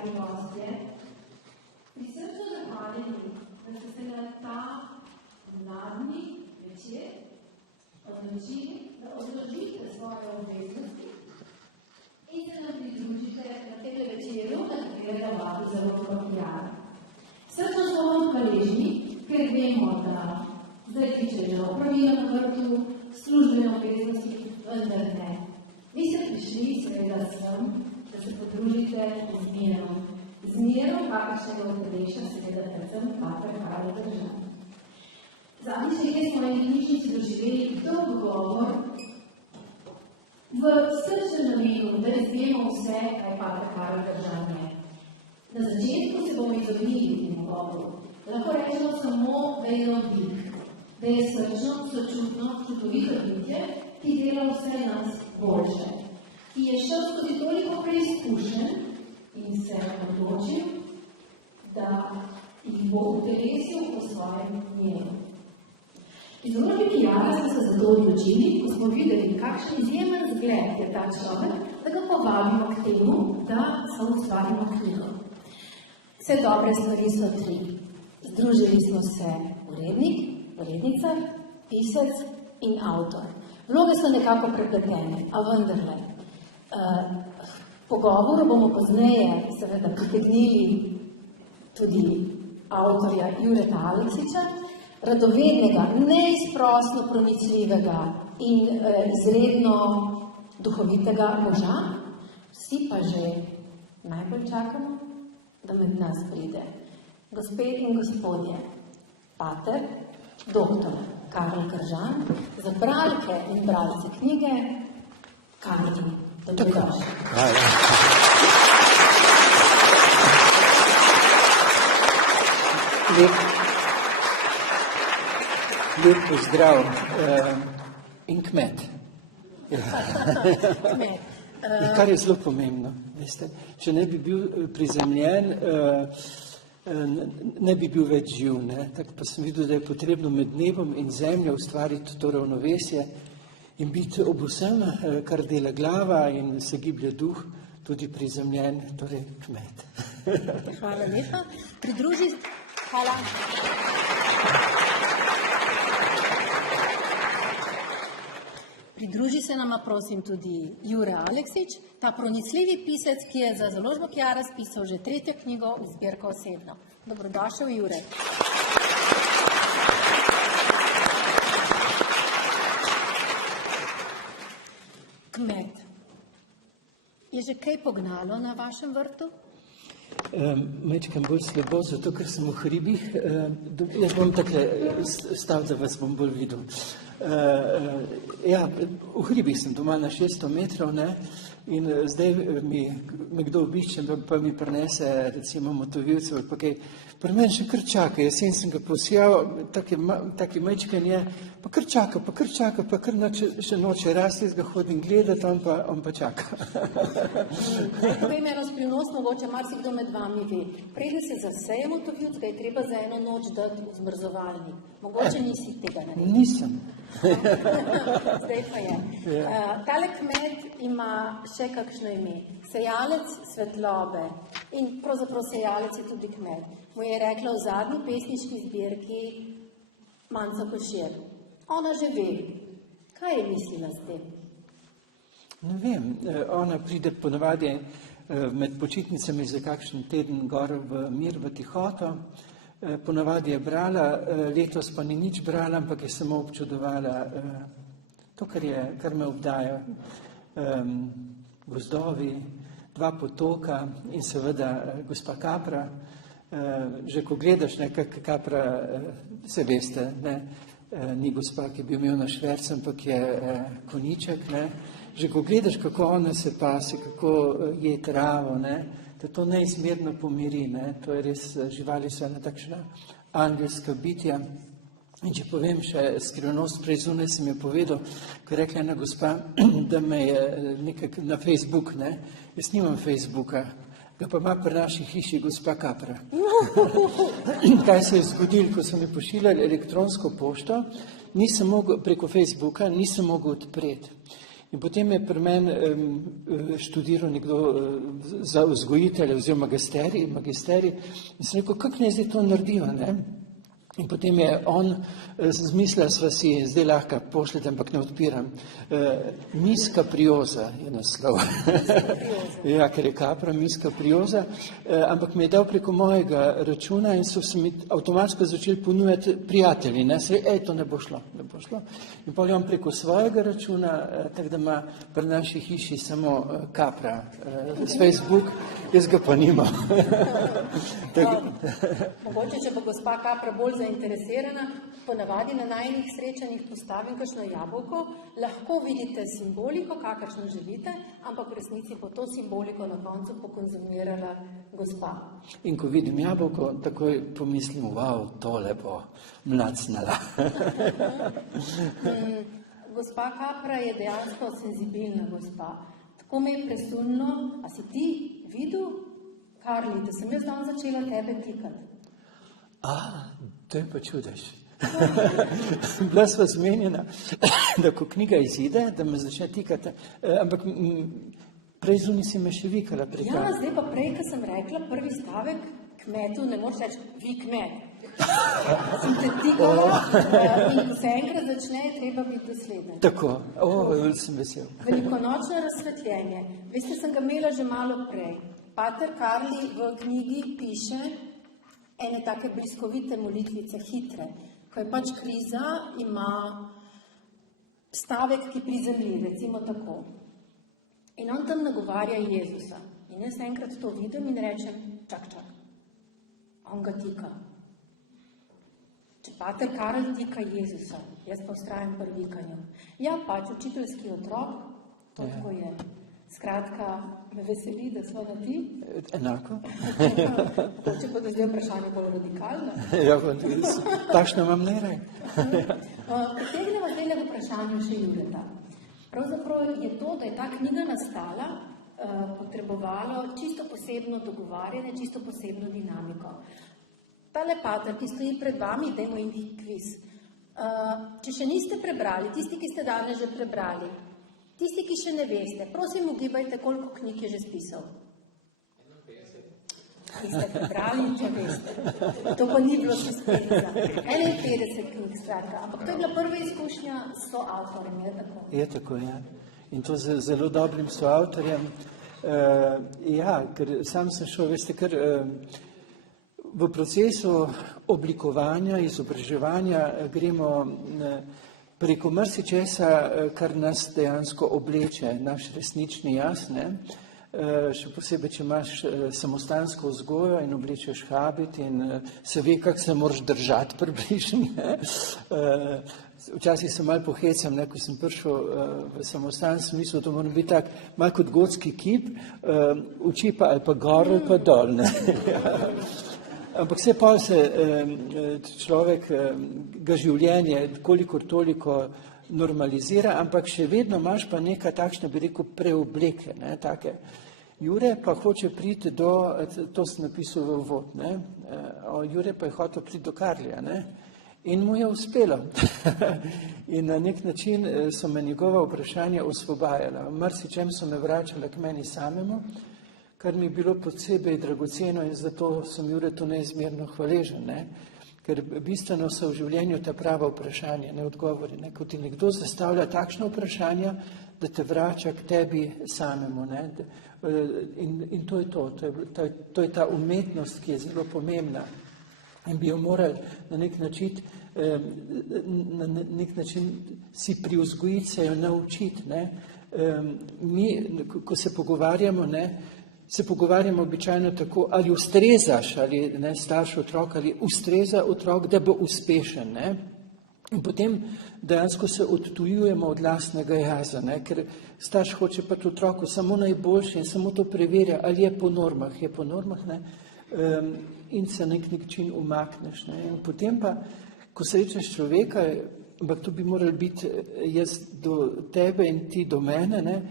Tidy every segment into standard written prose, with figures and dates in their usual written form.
dragi gostje, prisrčno zahvaljeni, da ste se na ta mladni večer odločili, da odložite svoje obveznosti in se nam pridružite na tega večerju, na katerega vabi zelo profijali. Srčno smo vam hvaležni, ker vemo, da zdaj tiče že opravila na vrtu, službene obveznosti, vendar ne. Vi ste prišli seveda sem, da se podružite z mirom. Z mirom kakršnega odreša seveda predvsem pater Karel Kržan. Zadnjič nekaj smo v knjižnici doživeli dolg govor v srčnem namenu, da izvemo vse, kaj pater Karel Kržan je. Na začetku se bomo izognili temu govoru. Lahko rečemo samo, da je navdih, da je srčno, sočutno, čutovito bitje, ki dela vse nas boljše, ki je šel skozi toliko preizkušenj in se odločil, da jih bo utelesil po svojem dnevu. Iz Založbe Kiara smo se zato odločili, ko smo videli, kakšen izjemen zgled je ta človek, da ga povabimo k temu, da soustvarimo knjigo. Vse dobre stvari so tri. Združili smo se urednik, urednica, pisec in avtor. Vloge so nekako prepletene, a vendarle. Pogovoru bomo pozneje seveda pritegnili tudi avtorja Jureta Aleksiča, radovednega, neizprosno pronicljivega in izredno duhovitega moža. Vsi pa že najbolj čakamo, da med nas pride. Gospe in gospodje, pater, doktor Karel Kržan, za bralke in bralce knjige, Karel, dobrodošli. Lep pozdrav in kmet. Kmet. Kar je zelo pomembno, veste, če ne bi bil prizemljen, ne bi bil več živ, ne? Tako pa sem videl, da je potrebno med nebom in zemljo ustvariti to ravnovesje in biti ob vsem, kar dela glava in se giblje duh, tudi prizemljen, torej kmet. Hvala lepa. Hvala. Pridruži se nama, prosim, tudi Jure Aleksič, ta pronicljivi pisec, ki je za Založbo Kiara spisal že 3. knjigo v zbirko Osebno. Dobrodošel, Jure. Kmet. Je že kaj pognalo na vašem vrtu? Majčkam bolj slabo, zato ker sem v hribih. Jaz bom takle stal, da vas bom bolj videl. Ja, v hribih sem doma na 600 metrov, ne, in zdaj me kdo obišče, pa mi prinese recimo motovilcev ali pa kaj. Pri meni še kar čaka, jesen sem ga posijal, taki majčkan je, pa kar čaka, pa kar še noče rasti, jaz ga hodim gledati, on pa čaka. Povem eno skrivnost, mogoče marsikdo med vami ve. Preden se zaseje motovilc, ga je treba za eno noč dati v zmrzovalnik. Mogoče nisi tega naredil. Nisem. Zdaj pa je. Tale kmet ima še kakšno ime. Sejalec svetlobe in pravzaprav sejalec je tudi kmet. Mu je rekla v zadnji pesniški zbirki Manca Košir. Ona že ve. Kaj je mislila s tem? Ne vem, ona pride ponavadi med počitnicami za kakšen teden gor v mir, v tihoto. Ponavadi je brala, letos pa ni nič brala, ampak je samo občudovala to, kar me obdaja. Gozdovi, 2 potoka in seveda gospa Kapra. Že ko gledaš nekak Kapra, se veste, ne, ni gospa, ki bi imel na šverc, ampak je koniček, ne. Že ko gledaš, kako ona se pase, kako je travo, ne, da to neizmerno pomiri, ne, to je res, živali so ena takšna angelska bitja. In če povem še skrivnost, prej zunaj sem je povedal, ko je rekla ena gospa, da me je nekaj na Facebook, ne, jaz nimam Facebooka, ga pa ima pri naši hiši gospa Kapra. Kaj se je zgodilo, ko so mi pošiljali elektronsko pošto, preko Facebooka nisem mogel odpreti. In potem je pri meni študiral nekdo za vzgojitelja oziroma magisterij in sem rekel, kako naj zdaj to naredijo, ne? In potem je on zmislil, sva si, zdaj lahko pošljete, ampak ne odpiram. Mis Capriosa je naslov. Ja, ker je kapra, mis Capriosa, ampak mi je dal preko mojega računa in so se mi avtomatsko začeli ponujati prijatelji, ne, se to ne bo šlo. In potem on preko svojega računa, tako da ima pri naši hiši samo kapra, z Facebook, jaz ga pa nimam. Mogoče, če bo gospa kapra bolj zainteresirana, ponavadi na najinih srečanjih postavim kakšno jabolko, lahko vidite simboliko, kakršno želite, ampak v resnici bo to simboliko na koncu pokonzumirala gospa. In ko vidim jabolko, takoj pomislim, wow, tole bo mlacnala. Gospa kapra je dejansko senzibilna gospa. Tako me je presunilo, a si ti videl, Karli, da sem jaz dan začela tebe tikati? To je pa čudež. Bila sva zmenjena, da ko knjiga izide, da me začne tikati, ampak prej zunaj si me še vikala. Ja, zdaj pa prej, ko sem rekla prvi stavek kmetu, ne moreš reči, vi kmet. Sem te tikala in ko se enkrat začne, je treba biti dosleden. Tako, sem vesel. Velikonočno razsvetljenje. Veste, sem ga imela že malo prej. Pater Karli v knjigi piše ene take bliskovite molitvice, hitre. Ko je pač kriza, ima stavek, ki prizemlji, recimo tako. In on tam nagovarja Jezusa. In jaz enkrat to vidim in rečem, čak. On ga tika. Če Pater Karl tika Jezusa, jaz pa vztrajam pri vikanju. Ja, pač učiteljski otrok, to tako je. Skratka, me veseli, da smo na ti. Enako. Če pa da zdaj vprašanje bolj radikalno. Ja, takšno vam ne rej. Potegnemo zdaj v vprašanju še Jureta. Pravzaprav je to, da je ta knjiga nastala, potrebovalo čisto posebno dogovarjanje, čisto posebno dinamiko. Tale pater, ki stoji pred vami, dajmo in kviz. Če še niste prebrali, tisti, ki ste danes že prebrali, tisti, ki še ne veste, prosim, ugibajte, koliko knjig je že spisal. 51. Ki ste prebrali, če veste. To pa ni bilo suspenza. 51 knjig, skratka. Ampak to je bila prva izkušnja s soavtorjem, je tako? Je tako, ja. In to z zelo dobrim soavtorjem. Ja, ker sam sem šel, veste, ker v procesu oblikovanja, izobraževanja gremo preko marsičesa, kar nas dejansko obleče, naš resnični jaz, ne? Še posebej, če imaš samostansko vzgojo in oblečeš habit in se ve, kako se moraš držati približno. Včasih se malo pohecam, ko sem prišel v samostan, sem mislil, da moram biti tak, malo kot gotski kip, oči pa ali pa gor ali pa dol. Ampak vse pa se človek ga življenje kolikor toliko normalizira, ampak še vedno imaš pa neka takšna, bi rekel, preobleke, ne, take. Jure pa hoče priti do, to sem napisal v uvod, ne, Jure pa je hotel priti do Karlija, ne, in mu je uspelo. In na nek način so me njegova vprašanja osvobajala. Marsičem so me vračala k meni samemu, kar mi je bilo posebej dragoceno in zato sem Juretu neizmerno hvaležen, ne? Ker bistveno so v življenju ta prava vprašanja, ne odgovori. Ne? Ko ti nekdo zastavlja takšno vprašanje, da te vrača k tebi samemu. Ne? In to je to. To je ta umetnost, ki je zelo pomembna. In bi jo morali na nek način si privzgojiti, se jo naučiti. Ne? Mi, ko se pogovarjamo, ne, se pogovarjamo običajno tako, ali ustrezaš, ali ne, starš otrok, ali ustreza otrok, da bo uspešen. Ne? In potem dejansko se odtujujemo od lastnega jaza, ne? Ker starš hoče pa otroku samo najboljše in samo to preverja, ali je po normah, ne? In se na nek način umakneš. Ne? In potem pa, ko srečaš človeka, ampak to bi morali biti jaz do tebe in ti do mene, ne?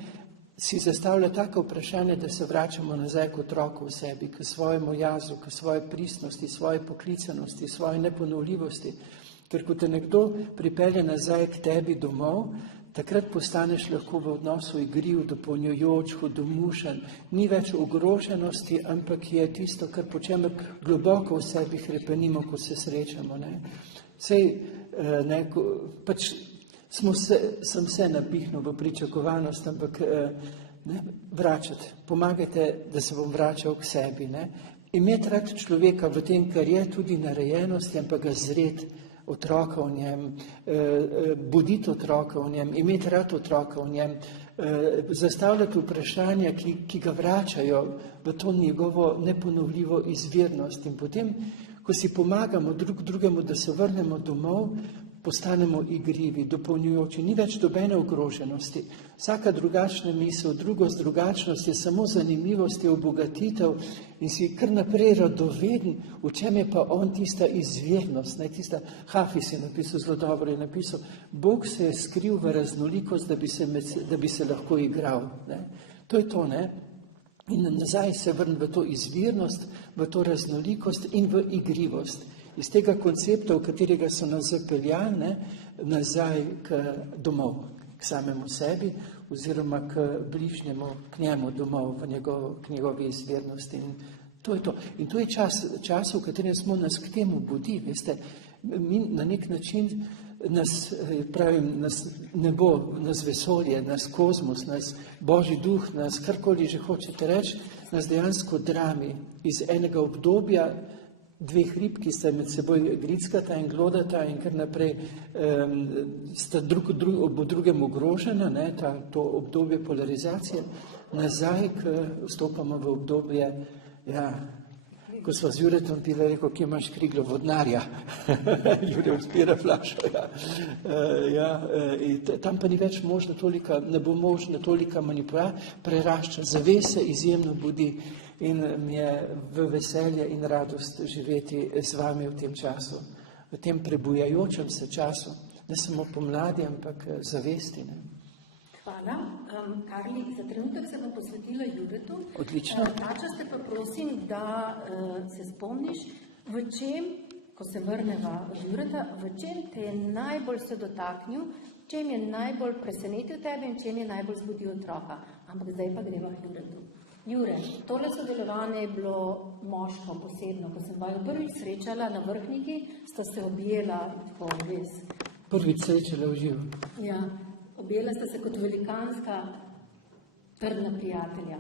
Si zastavlja tako vprašanje, da se vračamo nazaj k otroku v sebi, k svojemu jazu, k svoji pristnosti, svoji poklicanosti, svoji neponovljivosti. Ker ko te nekdo pripelje nazaj k tebi domov, takrat postaneš lahko v odnosu igriv, dopolnjujoč, hudomušen, ni več ogroženosti, ampak je tisto, kar po čemer globoko v sebi hrepenimo, ko se srečamo. Pač sem se napihnil v pričakovanost, ampak vračati, pomagajte, da se bom vračal k sebi. Imeti rad človeka v tem, kar je, tudi narejenosti, ampak ga zreti, otroka v njem, buditi otroka v njem, imeti rad otroka v njem, zastavljati vprašanja, ki ga vračajo v to njegovo neponovljivo izvirnost. In potem, ko si pomagamo drug drugemu, da se vrnemo domov, postanemo igrivi, dopolnjujoči, ni več dobene ogroženosti. Vsaka drugačna misel, drugost, drugačnost je samo zanimivost, je obogatitev in si kar naprej radoveden, v čem je pa on tista izvirnost, tista, Hafiz je napisal zelo dobro, je napisal, Bog se je skril v raznolikost, da bi se lahko igral. To je to, in nazaj se vrne v to izvirnost, v to raznolikost in v igrivost. Iz tega koncepta, v katerega so nas zapeljali, nazaj k domov, k samemu sebi oziroma k bližnjemu, k njemu domov, k njegovi izvirnosti. In to je to. In to je čas, v katerem smo nas k temu budi. Veste, mi na nek način nas nebo, nas vesolje, nas kozmos, nas Božji duh, nas karkoli že hočete reči, nas dejansko drami iz enega obdobja, dveh rib, ki sta med seboj grickata in glodata in kar naprej sta drug drugem ogrožena, to obdobje polarizacije, nazaj, vstopamo v obdobje, ko sva z Juretom pila, rekel, kje imaš kriglo vodnarja? Jure odpira flašo, tam pa ni več možno tolika, ne bo možno tolika manipulacija, prerašča, zavese izjemno budi. In mi je v veselje in radost živeti z vami v tem času, v tem prebujajočem se času, ne samo pomladi, ampak zavesti. Hvala. Karli, za trenutek se bom posvetila Juretu. Odlično. Tačas te pa prosim, da se spomniš, v čem, ko se vrneva od Jureta, v čem te je najbolj se dotaknil, čem je najbolj presenetil tebe in čem je najbolj zbudil otroka. Ampak zdaj pa greva k Juretu. Jure, tole sodelovanje je bilo moško posebno. Ko sem vaju prvič srečala na Vrhniki, sta se objela tako res. Prvič srečala v živo. Ja, objela sta se kot velikanska trdna prijatelja.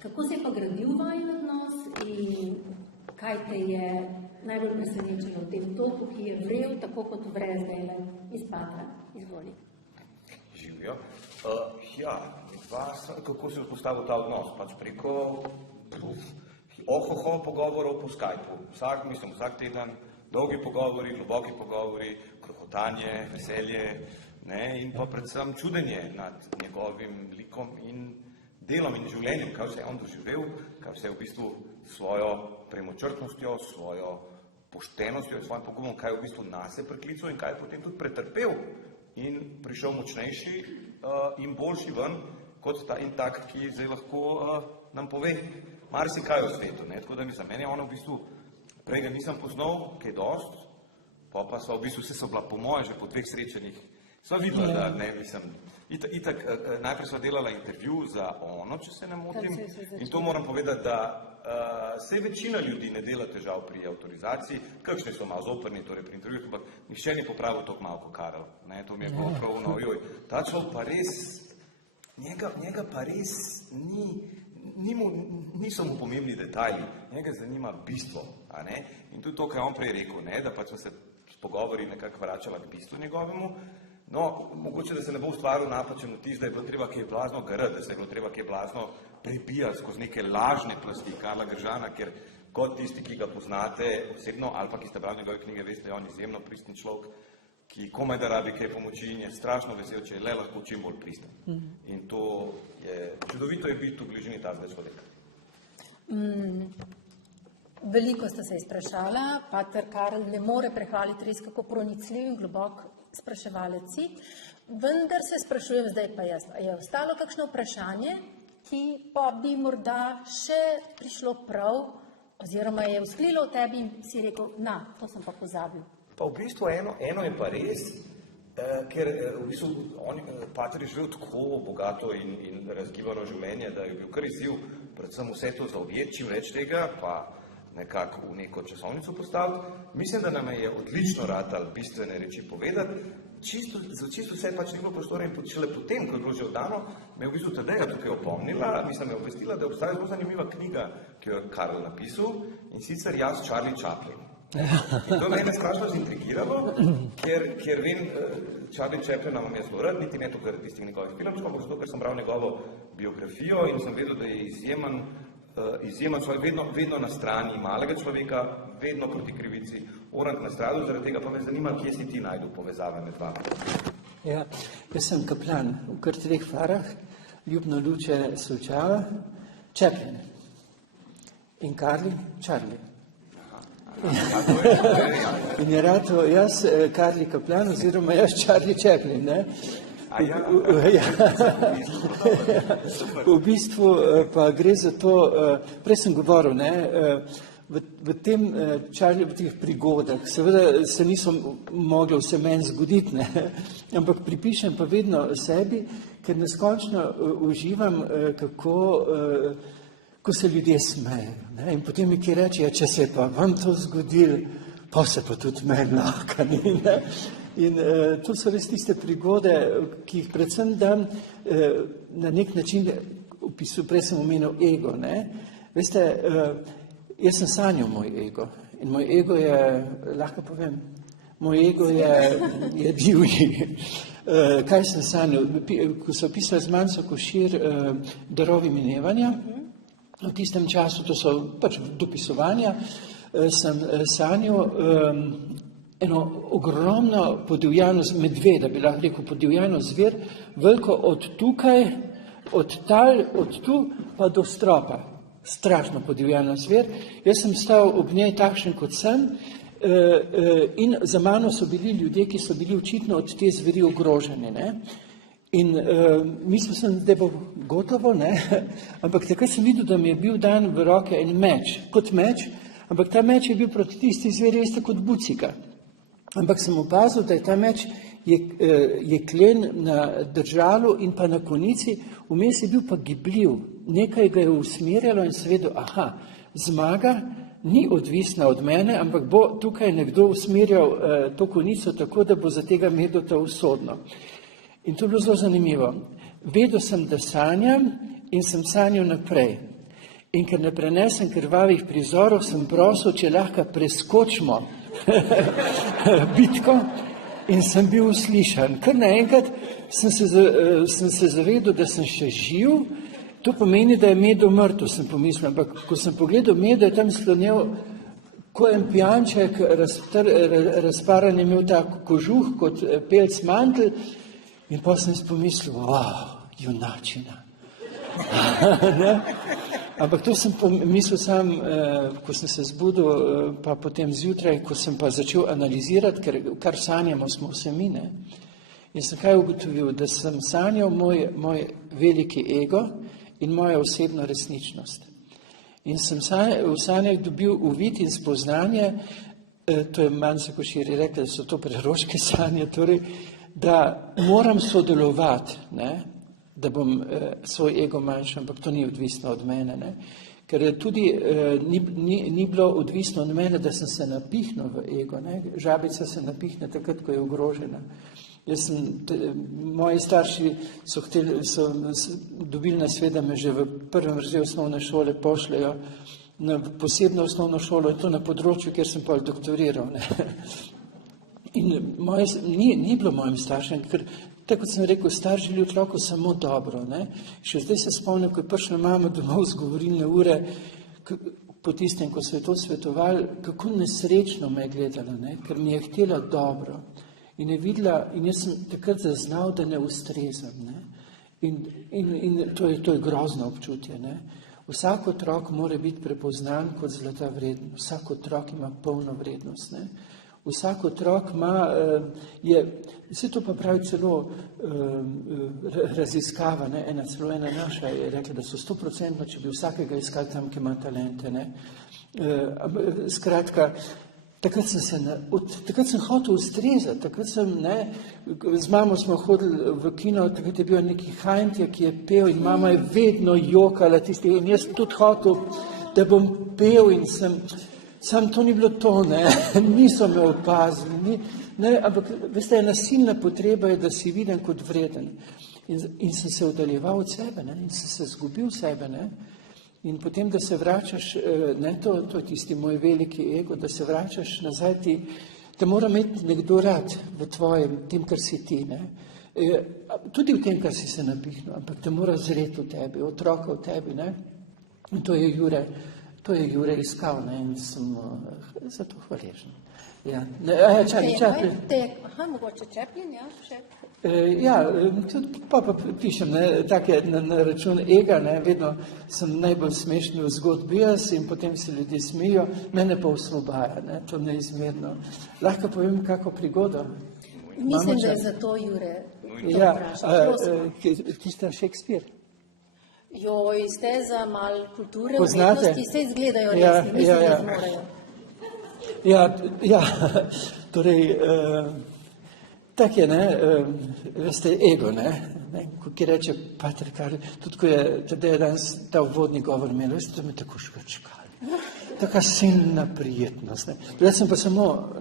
Kako se je pa gradil vajin odnos in kaj te je najbolj presenečilo v tem toku, ki je vrel tako kot vre zdajle iz patra? Izvoli. Živijo. Kako se vzpostavil ta odnos? Pač preko pogovorov po Skypu. Vsak teden dolgi pogovori, globoki pogovori, krohotanje, veselje, in pa predvsem čudenje nad njegovim likom in delom in življenjem, kaj vse je on doživel, kaj vse je v bistvu svojo premočrtnostjo, svojo poštenostjo, svojim pogumom, kaj je v bistvu nase preklical in kaj je potem tudi pretrpel in prišel močnejši in boljši ven, kot ta in tak, ki zdaj lahko nam pove marsikaj o svetu. Tako da za mene je ono v bistvu, prej ga nisem poznal, kaj dost, pa so v bistvu vse so bila po moje že po 2 srečanjih. Sva videla, da itak, najprej sva delala intervju za Ono, če se ne motim, in to moram povedati, da se večina ljudi ne dela težav pri avtorizaciji, kakšni so malo zoprni, torej pri intervjuju, ampak nihče ni popravil toliko malo kot Karel. To mi je prav novjoj. Ta človek pa res, njega pa res niso mu pomembni detajli, njega zanima bistvo. In tudi to, kar je on prej rekel, da pač smo se pogovori nekako vračala k bistvu njegovemu. No, mogoče, da se ne bo ustvaril napačen vtis, da je bilo treba kaj blazno garati, da se je bilo treba kaj blazno prebijati skozi neke lažne plasti Karla Gržana, ker kot tisti, ki ga poznate osebno, ali pa ki ste brali njegove knjige, veste, da je on izjemno pristen človek, ki komaj da rabi kaj pomoči in je strašno vesel, če je le lahko čim bolj pristen. In to je, čudovito je biti v bližini tazga človeka. Veliko ste se izprašala, pater Karel ne more prehvaliti res kako pronicljiv in globok spraševalec si, vendar se sprašujem zdaj pa jaz, je ostalo kakšno vprašanje, ki pa bi morda še prišlo prav, oziroma je vzklilo v tebi in si rekel, to sem pa pozabil. Pa v bistvu eno je pa res, Ker v bistvu pater je živel tako bogato in razgibano življenje, da je bil kar izziv predvsem vse to zaobjeti, čim več tega, pa nekako v neko časovnico postaviti. Mislim, da nam je odlično ratalo bistvene reči povedati. Čisto vse pač ni bilo prostora in šele potem, ko je bilo že oddano, me je v bistvu Tadeja tukaj opomnila, mislim, me je obvestila, da obstaja zelo zanimiva knjiga, ki jo je Karl napisal, in sicer Jaz, Charlie Chaplin. In to me je strašno zintrigiralo, ker vem, Charlie Chaplina vam je zelo rad, niti ne to, ker tistih njegovih filmčkov, ampak zato, ker sem bral njegovo biografijo in sem vedel, da je izjemen človek, vedno na strani malega človeka, vedno proti krivici, orant na stradu, zaradi tega pa me zanima, kje si ti najdu povezave med vami. Ja, jaz sem kaplan v kar 3 farah, Ljubno Luče, Solčava, Chaplin in Karli, Charlie. In je rato jaz, Karli Kaplan, oziroma jaz, Charlie Chaplin, ne? V bistvu pa gre za to, prej sem govoril, ne, v teh prigodah, seveda se niso mogli vse meni zgoditi, ne, ampak pripišem pa vedno sebi, ker neskončno uživam, ko se ljudje smejejo, ne, in potem mi ki reče, ja, če se je pa vam to zgodilo, pa se pa tudi meni lahko, ne. In to so res tiste prigode, ki jih predvsem dam na nek način opisu, prej sem omenil ego, ne. Veste, jaz sem sanjal moj ego in moj ego je, lahko povem, moj ego je divji. Kaj sem sanjal? Ko so pisali z Manco Košir Darovi minevanja, v tistem času, to so pač dopisovanja, sem sanjal eno ogromno podivjano medveda, bi lahko rekel podivjano zver, veliko od tukaj, od tu pa do stropa. Strašno podivjana zver. Jaz sem stal ob njej takšen, kot sem, in za mano so bili ljudje, ki so bili očitno od te zveri ogroženi, ne. In mislil sem, da bo gotovo, ne, ampak takrat sem videl, da mi je bil dan v roke en meč, kot meč, ampak ta meč je bil proti tisti zveri isto kot bucika. Ampak sem opazil, da je ta meč jeklen na držalu in pa na konici, vmes je bil pa gibljiv. Nekaj ga je usmerjalo in sem vedel, aha, zmaga ni odvisna od mene, ampak bo tukaj nekdo usmerjal to konico tako, da bo za tega medota usodno. In to je bilo zelo zanimivo. Vedel sem, da sanjam in sem sanjal naprej. In ker ne prenesem krvavih prizorov, sem prosil, če lahko preskočimo bitko in sem bil uslišan. Kar naenkrat sem se zavedel, da sem še živ, to pomeni, da je Medo mrtev, sem pomislil, ampak ko sem pogledal Medo, je tam slonel ko en pijanček, razparan je imel ta kožuh kot pelc mantel in pa sem pomislil, wow, junačina. Ampak to sem mislil sam, ko sem se zbudil, pa potem zjutraj, ko sem pa začel analizirati, ker kar sanjamo smo vse mine. In sem kaj ugotovil, da sem sanjal moj veliki ego in moja osebno resničnost. In sem v sanjah dobil uvid in spoznanje, to je Manca Košir rekla, da so to preroške sanje, torej, da moram sodelovati, ne, da bom svoj ego manjšal, ampak to ni odvisno od mene, ne. Ker tudi ni bilo odvisno od mene, da sem se napihnil v ego, ne. Žabica se napihne takrat, ko je ogrožena. Moji starši so dobili nasvet, da me že v prvem razredu osnovne šole pošljajo na posebno osnovno šolo, in to na področju, kjer sem pa doktoriral, ne. In ni bilo mojim staršem, ker tako kot sem rekel, starš želi otroku samo dobro, ne. Še zdaj se spomnim, ko je prišla mama domov z govorilne ure, po tistem, ko so je to svetovali, kako nesrečno me je gledala, ne, ker mi je htela dobro. In je videla, in jaz sem takrat zaznal, da ne ustrezam, ne. In to je grozno občutje, ne. Vsak otrok mora biti prepoznan kot zlata vreden. Vsak otrok ima polno vrednost, ne. Vsak otrok vse to pa pravi celo raziskava, ne, ena naša je rekla, da so 100%, če bi vsakega iskali tam, ki ima talente, ne. Skratka, Takrat sem hotel ustrezati, takrat sem, z mamo smo hodili v kino, takrat je bil neki Hajntje, ki je pel in mama je vedno jokala tisti, in jaz tudi hotel, da bom pel in sam to ni bilo to, niso me opazili, ampak, veste, ena silna potreba je, da si viden kot vreden. In sem se oddaljeval od sebe, in sem se zgubil sebe, In potem, da se vračaš, to je tisti moj veliki ego, da se vračaš nazaj, da mora imeti nekdo rad v tvojem, tem, kar si ti, tudi v tem, kar si se napihnil, ampak da mora zreti v tebi, otroka v tebi, In to je Jure iskal, in sem za to hvaležen. Ja, mogoče Chaplin, ja, še? Pa pišem, take na račun ega, vedno sem najbolj smešen v zgodbi jaz in potem se ljudje smejijo, mene pa osvobaja, to neizmerno. Lahko povem kako prigodo? Mislim, da je zato Jure to vprašal. Tista Shakespeare. Joj, ste za malo kulture, Poznate? Umetnosti, se izgledajo resni, mislim, da zmorejo. Torej, tak je, veste, ego, ki reče, pater Karl, tudi ko je Tadej danes ta uvodni govor imel, veste, to me tako škrčkali. Taka silna prijetnost. Jaz sem pa samo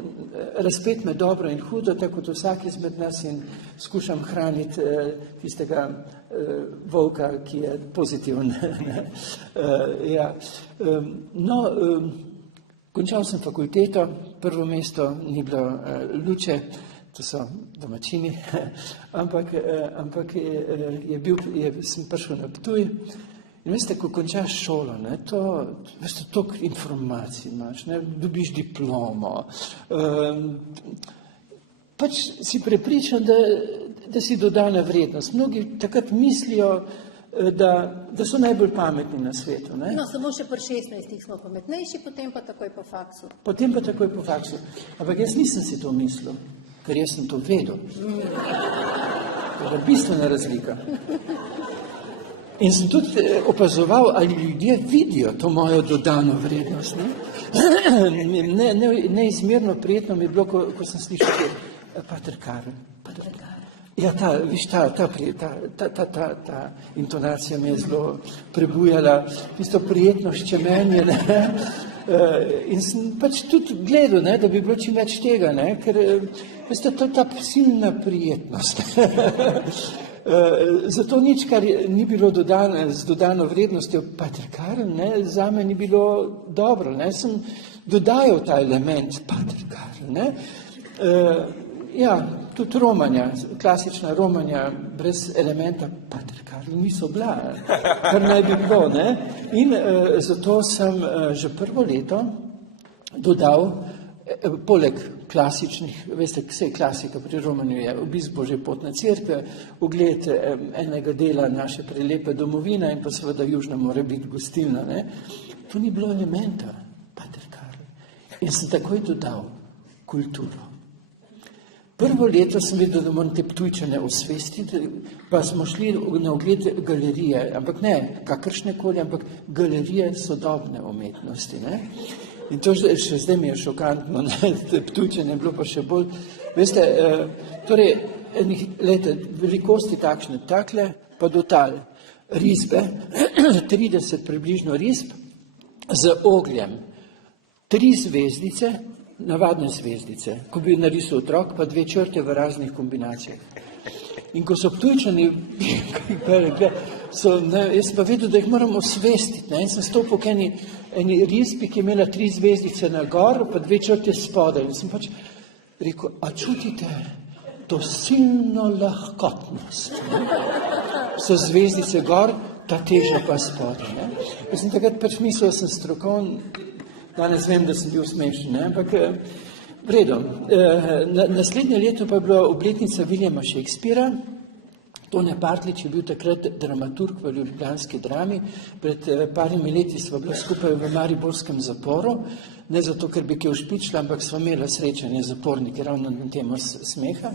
razpet med dobro in hudo, tako kot vsak izmed nas in skušam hraniti tistega volka, ki je pozitiven. Končal sem fakulteto, prvo mesto ni bilo Luče, to so domačini, ampak sem prišel na Ptuj in veste, ko končaš šolo, toliko informacij imaš, dobiš diplomo, pač si prepričan, da si dodana vrednost. Mnogi takrat mislijo, da so najbolj pametni na svetu. No, samo še pri 16 smo pametnejši, potem pa takoj po faksu. Ampak jaz nisem si to mislil, ker jaz sem to vedel. To je bistvena razlika. In sem tudi opazoval, ali ljudje vidijo to mojo dodano vrednost. Neizmerno prijetno mi je bilo, ko sem slišal, pater Karl. Ja, ta intonacija me je zelo prebujala, tisto prijetno ščemenje, in sem pač tudi gledal, da bi bilo čim več tega, ker, veste, to je ta silna prijetnost. Zato nič, kar ni bilo z dodano vrednostjo, pater Karl, zame ni bilo dobro, sem dodajal ta element, pater Karl, tudi romanja, klasična romanja brez elementa pater Karl niso bila, kar naj bi bilo, In zato sem že prvo leto dodal, poleg klasičnih, veste, vse klasika pri romanju je obisk Božje potne cerkve, ogled enega dela naše prelepe domovine in pa seveda južna mora biti gostilna, To ni bilo elementa, pater Karl. In sem takoj dodal kulturo. Prvo leto sem videl, da moram te Ptujčane osvestiti, pa smo šli na ogled galerije, ampak ne kakršnekoli, ampak galerije sodobne umetnosti. In to še zdaj mi je šokantno, te Ptujčane je bilo pa še bolj. Veste, torej, velikosti takšne, takle, pa do tal risbe, 30 približno risb, z ogljem, 3 zvezdice, navadne zvezdice, ko bi narisal otrok, pa 2 črte v raznih kombinacijah. In ko so Ptujčani, jaz pa vedel, da jih moram osvestiti, in sem stopil k eni risbi, ki je imela 3 zvezdice na gor, pa 2 črte spodaj. In sem pač rekel, a čutite to silno lahkotnost? So zvezdice gor, ta teža pa spodaj. Jaz sem takrat pač mislil, da sem strokovn, danes vem, da sem bil smešen, ampak vredno. Naslednje leto pa je bila obletnica Williama Shakespearea. Tone Partlič je bil takrat dramaturg v ljubljanski drami. Pred parimi leti sva bila skupaj v mariborskem zaporu, ne zato, ker bi kaj ušpičila, ampak sva imela srečanje zaporniki ravno na temo smeha.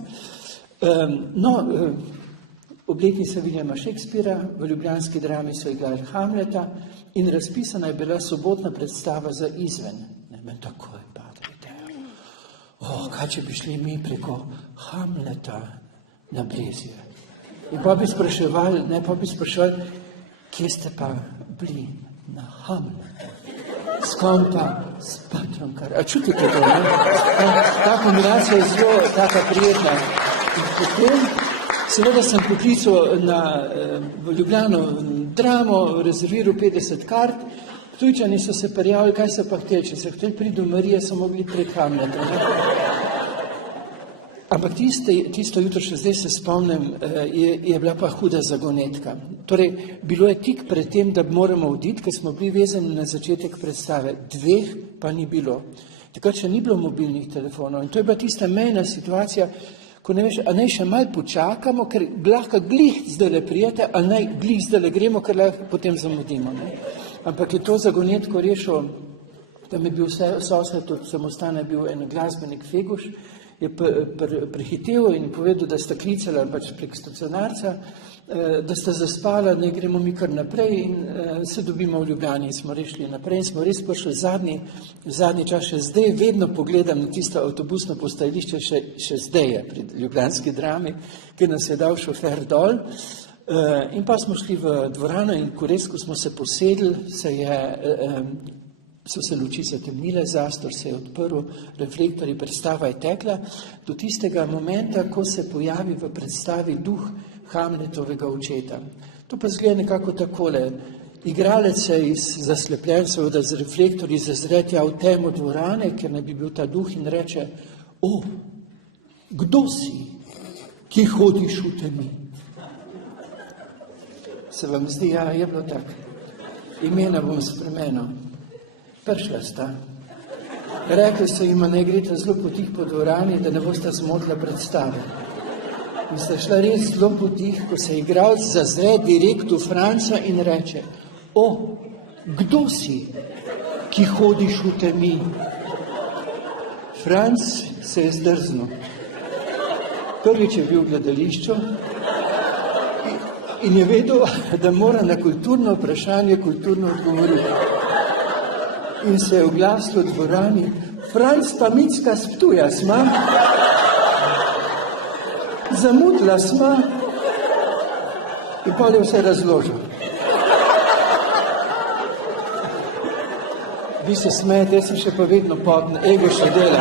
Obletnica Williama Shakespearea, v ljubljanski drami so igrali Hamleta in razpisana je bila sobotna predstava za izven. Meni tako je padlo ideja. kaj če bi šli mi preko Hamleta na Brezje. In pa bi spraševali, kje ste pa bili na Hamletu? S kom pa? S Patronkar. A čutite to, ne? Ta kombinacija je zelo taka prijetna. In potem, seveda sem poklical v Ljubljano Dramo, rezerviral 50 kart, Ptujčani so se prijavili, kaj so pa hteli, če so hteli priti do Marije, so mogli prek Hamleta. Ampak tisto jutro, še zdaj se spomnim, je bila pa huda zagonetka. Torej, bilo je tik pred tem, da moramo oditi, ker smo bili vezani na začetek predstave. 2 pa ni bilo. Takrat še ni bilo mobilnih telefonov. In to je bila tista mejna situacija, ko ne veš, a naj še malo počakamo, ker lahko glih zdajle prijete, ali naj glih zdajle gremo, ker lahko potem zamudimo. Ne? Ampak je to zagonetko rešil, tam je bil sosed od samostana, je bil en glasbenik Feguš, je prehitev in povedal, da sta klicala pač prek stacionarca, da sta zaspala, ne gremo mi kar naprej in se dobimo v Ljubljani in smo rešili naprej in smo res prišli zadnji čas, še zdaj vedno pogledam na tisto avtobusno postajališče, še zdaj je pri ljubljanski Drami, ki nas je dal šofer dol in pa smo šli v dvorano in ko smo se posedli, so se luči zatemnile, zastor se je odprl, reflektorji, predstava je tekla do tistega momenta, ko se pojavi v predstavi duh Hamletovega očeta. To pa zgleda nekako takole. Igralec se zaslepljen, seveda z reflektorji zazretja v temo dvorane, ker ne bi bil ta duh in reče: kdo si, ki hodiš v temi? Se vam zdi, ja, je bilo tako. Imena bom spremenil. Prišla sta. Rekli so jima, naj greste zelo potih po dvorani, da ne boste zmotila predstave. In sta šla res zelo potih, ko se igralec zazre direkt v Franca in reče: kdo si, ki hodiš v temi? Franc se je zdrznil. Prvič je bil v gledališču in je vedel, da mora na kulturno vprašanje kulturno odgovoriti. In se je oglasil v dvorani: Franc pa Micka s Ptuja sma. Zamudila sma. In pol je vse razložil. Vi se smejete, jaz sem še pa vedno poten, ego še dela.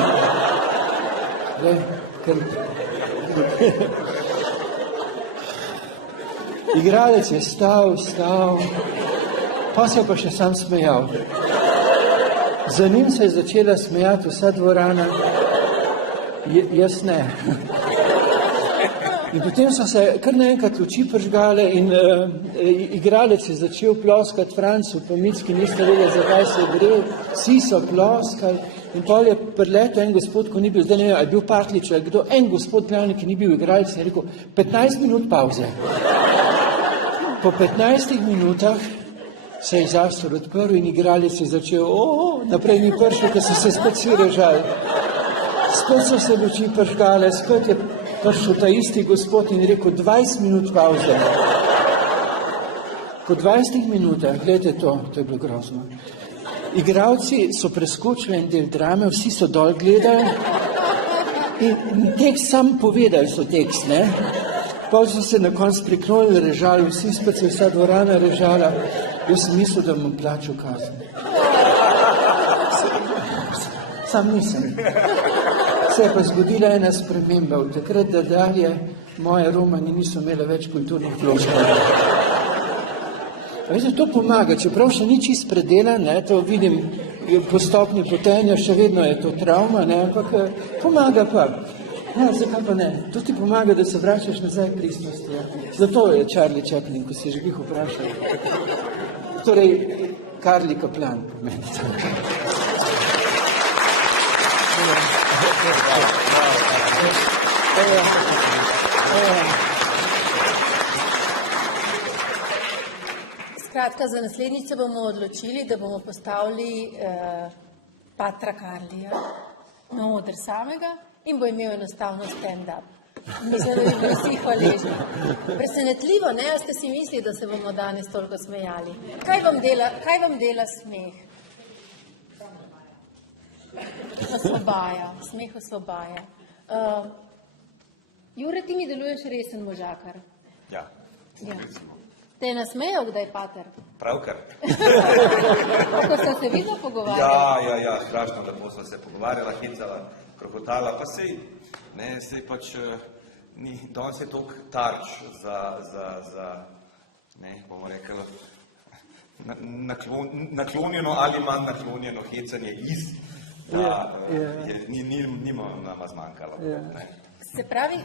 Igralec je stal, pa se je pa še sam smejal. Za njim se je začela smejati vsa dvorana, jaz ne. In potem so se kar naenkrat luči prižgale in igralec je začel ploskati Francu, pa Micki niste vedeli, zakaj se gre, vsi so ploskali in pol je priletel en gospod, ko ni bil, zdaj ne vem, ali je bil Partlič ali kdo, en gospod plavnik, ki ni bil igralec, je rekel: 15 minut pauze. Po 15 minutah se je zastor odprl in igralec je začel, naprej ni prišel, ker so se spet vsi režali. Spet so se luči prižgale, spet je prišel ta isti gospod in rekel: 20 minut pauze. Po 20 minutah, gledajte to je bilo grozno. Igralci so preskočili en del drame, vsi so dol gledali in tekst sam povedali so tekst, ne? Pa so se na koncu priklonili, režali, vsi spet se vsa dvorana režala. Jaz sem mislil, da bom plačal kazen. Sam nisem. Se je pa zgodila ena sprememba. Od takrat da dalje moje romani niso imele več kulturnih ploščev. Veste, to pomaga, čeprav še ni čist predelan, ne, to vidim po stopnji potenja, še vedno je to travma, ne, ampak pomaga pa. Ja, zakaj pa ne? To ti pomaga, da se vračaš nazaj k pristnosti. Ja. Zato je Charlie Chaplin, ko si že bih vprašal. Torej, Karli Kaplan pomeni to. Skratka, za naslednjič se bomo odločili, da bomo postavili Patra Karlija na oder samega in bo imel enostavno stand-up. Mislim, da bi bili vsi hvaležni. Presenetljivo, ne, a ste si mislili, da se bomo danes toliko smejali. Kaj vam dela smeh? Osvobaja, smeh osvobaja. Jure, ti mi deluješ resen možakar. Ja, Ja. recimo. Te nasmejo kdaj, pater? Pravkar. Ko sta se vidno pogovarjala? Ja, strašno lepo sva se pogovarjala, hecala, krohotala, pa sej pač danes je toliko tarč za bomo rekli, naklonjeno ali manj naklonjeno hecanje da nima nama zmanjkalo. Ne. Se pravi,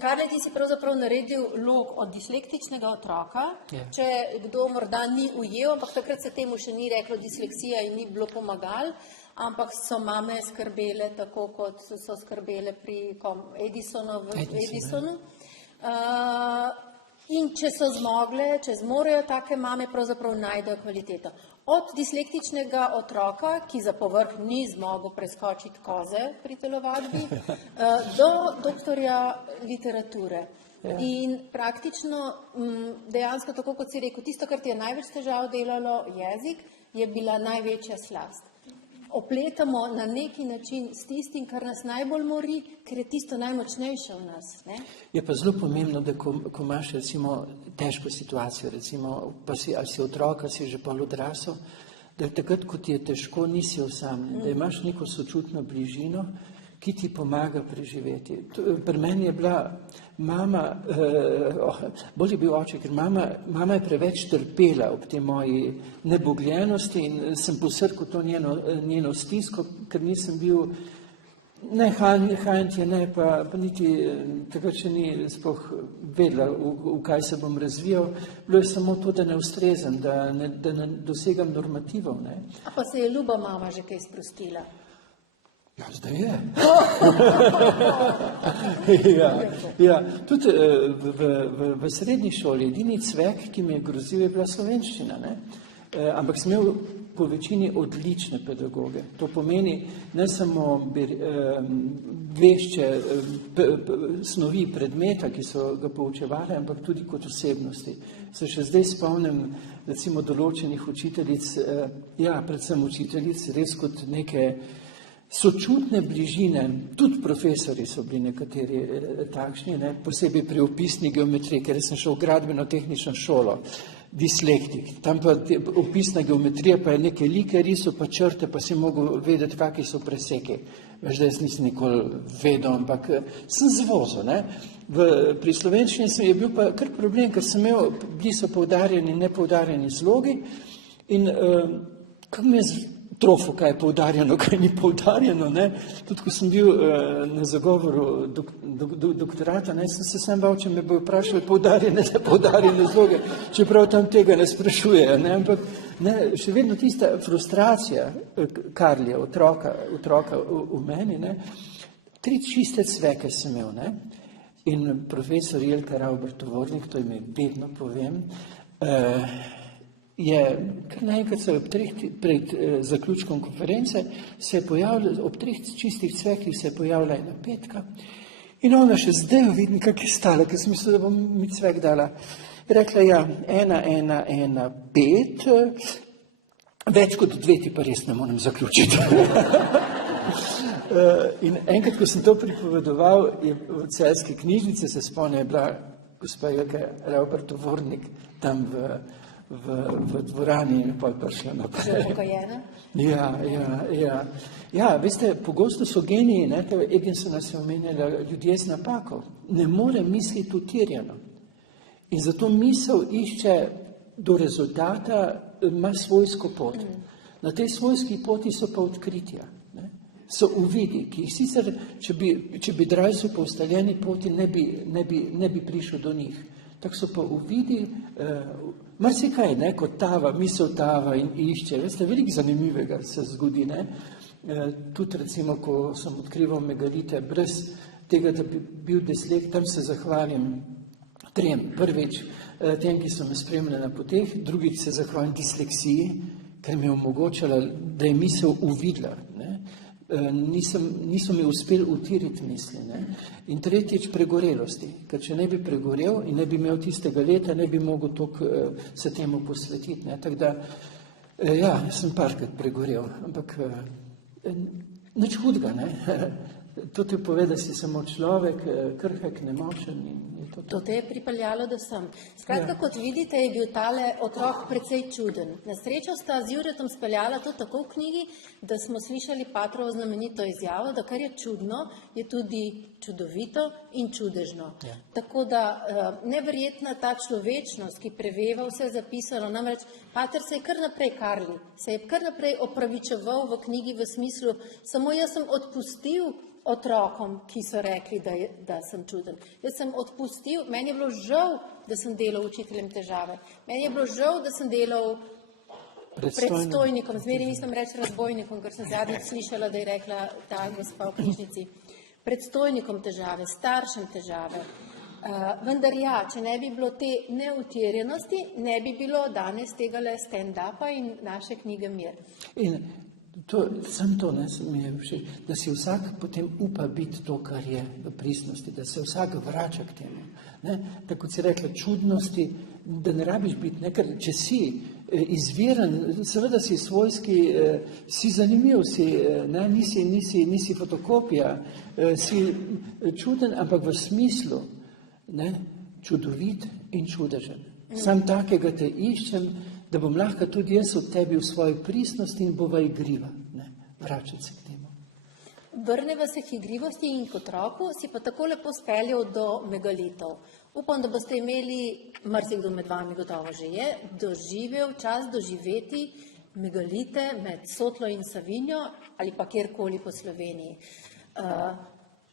Karle, ti si pravzaprav naredil lok od dislektičnega otroka, če kdo morda ni ujel, ampak takrat se temu še ni reklo disleksija in ni bilo pomagal, ampak so mame skrbele tako, kot so skrbele pri Edisonu. In če so zmogle, če zmorejo take mame, pravzaprav najdejo kvaliteto. Od dislektičnega otroka, ki za povrh ni zmogel preskočiti koze pri telovadbi, do doktorja literature. In praktično, dejansko, tako kot si rekel, tisto, kar ti je največ težav delalo, jezik, je bila največja slast. Opletamo na neki način s tistim, kar nas najbolj mori, ker je tisto najmočnejše v nas. Ne? Je pa zelo pomembno, da ko imaš recimo težko situacijo, recimo, pa ali si otrok, ali si že pol odrasel, da takrat, ko ti je težko, nisi osamljen, da imaš neko sočutno bližino, ki ti pomaga preživeti. Pri meni je bila mama, bolj je bil oče, ker mama je preveč trpela ob tej moji nebogljenosti in sem posrkal to njeno stisko, ker nisem bil ne hantje, ne pa niti takrat še ni sploh vedela, v kaj se bom razvijal. Bilo je samo to, da ne ustrezam, da ne dosegam normativov. Ne. A pa se je ljuba mama že kaj sprostila? Ja, zdaj je. Tudi v srednji šoli edini cvek, ki mi je grozil, je bila slovenščina. Ne? Ampak sem imel po večini odlične pedagoge. To pomeni ne samo vešče snovi predmeta, ki so ga poučevali, ampak tudi kot osebnosti. Se še zdaj spomnim recimo določenih učiteljic, predvsem učiteljic, res kot neke sočutne bližine, tudi profesori so bili nekateri takšni, ne, posebej pri opisni geometriji, ker sem šel v gradbeno-tehnično šolo, dislektik, tam pa opisna geometrija, pa je neke like risal, pa črte, pa si mogel vedeti, kakšni so preseki. Veš, da jaz nisem nikoli vedel, ampak sem zvozil. Ne. Pri slovenščini je bil pa kar problem, ker sem bili so poudarjeni in nepoudarjeni zlogi in kako mi je trofo, kaj je poudarjeno, kaj ni poudarjeno. Ne? Tudi, ko sem bil na zagovoru doktorata, sem se sam bal, če me bojo vprašali poudarjene, nepoudarjene zloge, čeprav tam tega ne sprašujejo. Ne? Ampak še vedno tista frustracija Karlija, otroka v meni, ne? 3 čiste cveke sem imel. Ne? In profesor Jelka Ravbar-Tovornik, to ime vedno povem, je kar naenkrat pred zaključkom konference se je pojavila, ob 3 čistih cvekih se je pojavila ena petka in ona še zdaj vidim, kak je stala, ker sem mislila, da bom mi cvek dala. Je rekla, 1, 1, 1, 5, več kot 2 ti pa res ne morem zaključiti. In enkrat, ko sem to pripovedoval, je v Celjski knjižnici, se spomnim, je bila gospa Jelka Ravbar-Tovornik tam v dvorani in pa je prišla naprej. Že pokajena? Ja, veste, pogosto so geniji, Edison nas je omenjala, ljudje z napako. Ne more misliti utirjeno. In zato misel išče do rezultata, ima svojsko pot. Na tej svojski poti so pa odkritja. So uvidi, ki jih sicer, če bi drajsil po ustaljeni poti, ne bi prišel do njih. Tako so pa uvidi, marsikaj, kot tava, misel tava in išče. Veste, veliko zanimivega se zgodi. Tudi recimo, ko sem odkrival megalite, brez tega, da bi bil dislekt, tam se zahvalim 3. Prvič, tem, ki so me spremljali na poteh, drugič se zahvalim disleksiji, ker mi je omogočala, da je misel uvidla. Niso mi uspeli utiriti misli. In tretjič, pregorelosti, ker če ne bi pregorel in ne bi imel tistega leta, ne bi mogel toliko se temu posvetiti. Tako da, sem parkrat pregorel, ampak Nič hudega, ne. To ti pove, da si samo človek, krhek, nemočen in je to. To te je pripeljalo do sem. Skratka, kot vidite, je bil tale otrok precej čuden. Na srečo sta z Juretom speljala to tako v knjigi, da smo slišali Patrovo znamenito izjavo, da kar je čudno, je tudi čudovito in čudežno. Ja. Tako da neverjetna ta človečnost, ki preveva vse zapisano, namreč Pater se je kar naprej, Karli, se je kar naprej opravičeval v knjigi v smislu, samo jaz sem odpustil otrokom, ki so rekli, da sem čuden. Jaz sem odpustil, meni je bilo žal, da sem delal učiteljem težave. Meni je bilo žal, da sem delal predstojnikom, zmeri nisem reči razbojnikom, ker sem zadnjič slišala, da je rekla ta gospa v knjižnici. Predstojnikom težave, staršem težave. Vendar ja, če ne bi bilo te neutirjenosti, ne bi bilo danes tega le stand-upa in naše knjige Mir. In sem to, ne, mi je všeč, da si vsak potem upa biti to, kar je v pristnosti, da se vsak vrača k temu. Ne? Tako kot si rekla, čudnosti, da ne rabiš biti, ne? Ker če si izviren, seveda si svojski, si zanimiv, ne? Nisi fotokopija, si čuden, ampak v smislu, ne? Čudovit in čudežen. Sam takega te iščem, da bom lahko tudi jaz od tebi v svoji pristnosti in bova igriva, ne, vračati se k temu. Vrneva se k igrivosti in k otroku, si pa tako lepo speljal do megalitov. Upam, da boste imeli, marsikdo med vami gotovo že je, doživel čas doživeti megalite med Sotlo in Savinjo ali pa kjerkoli po Sloveniji.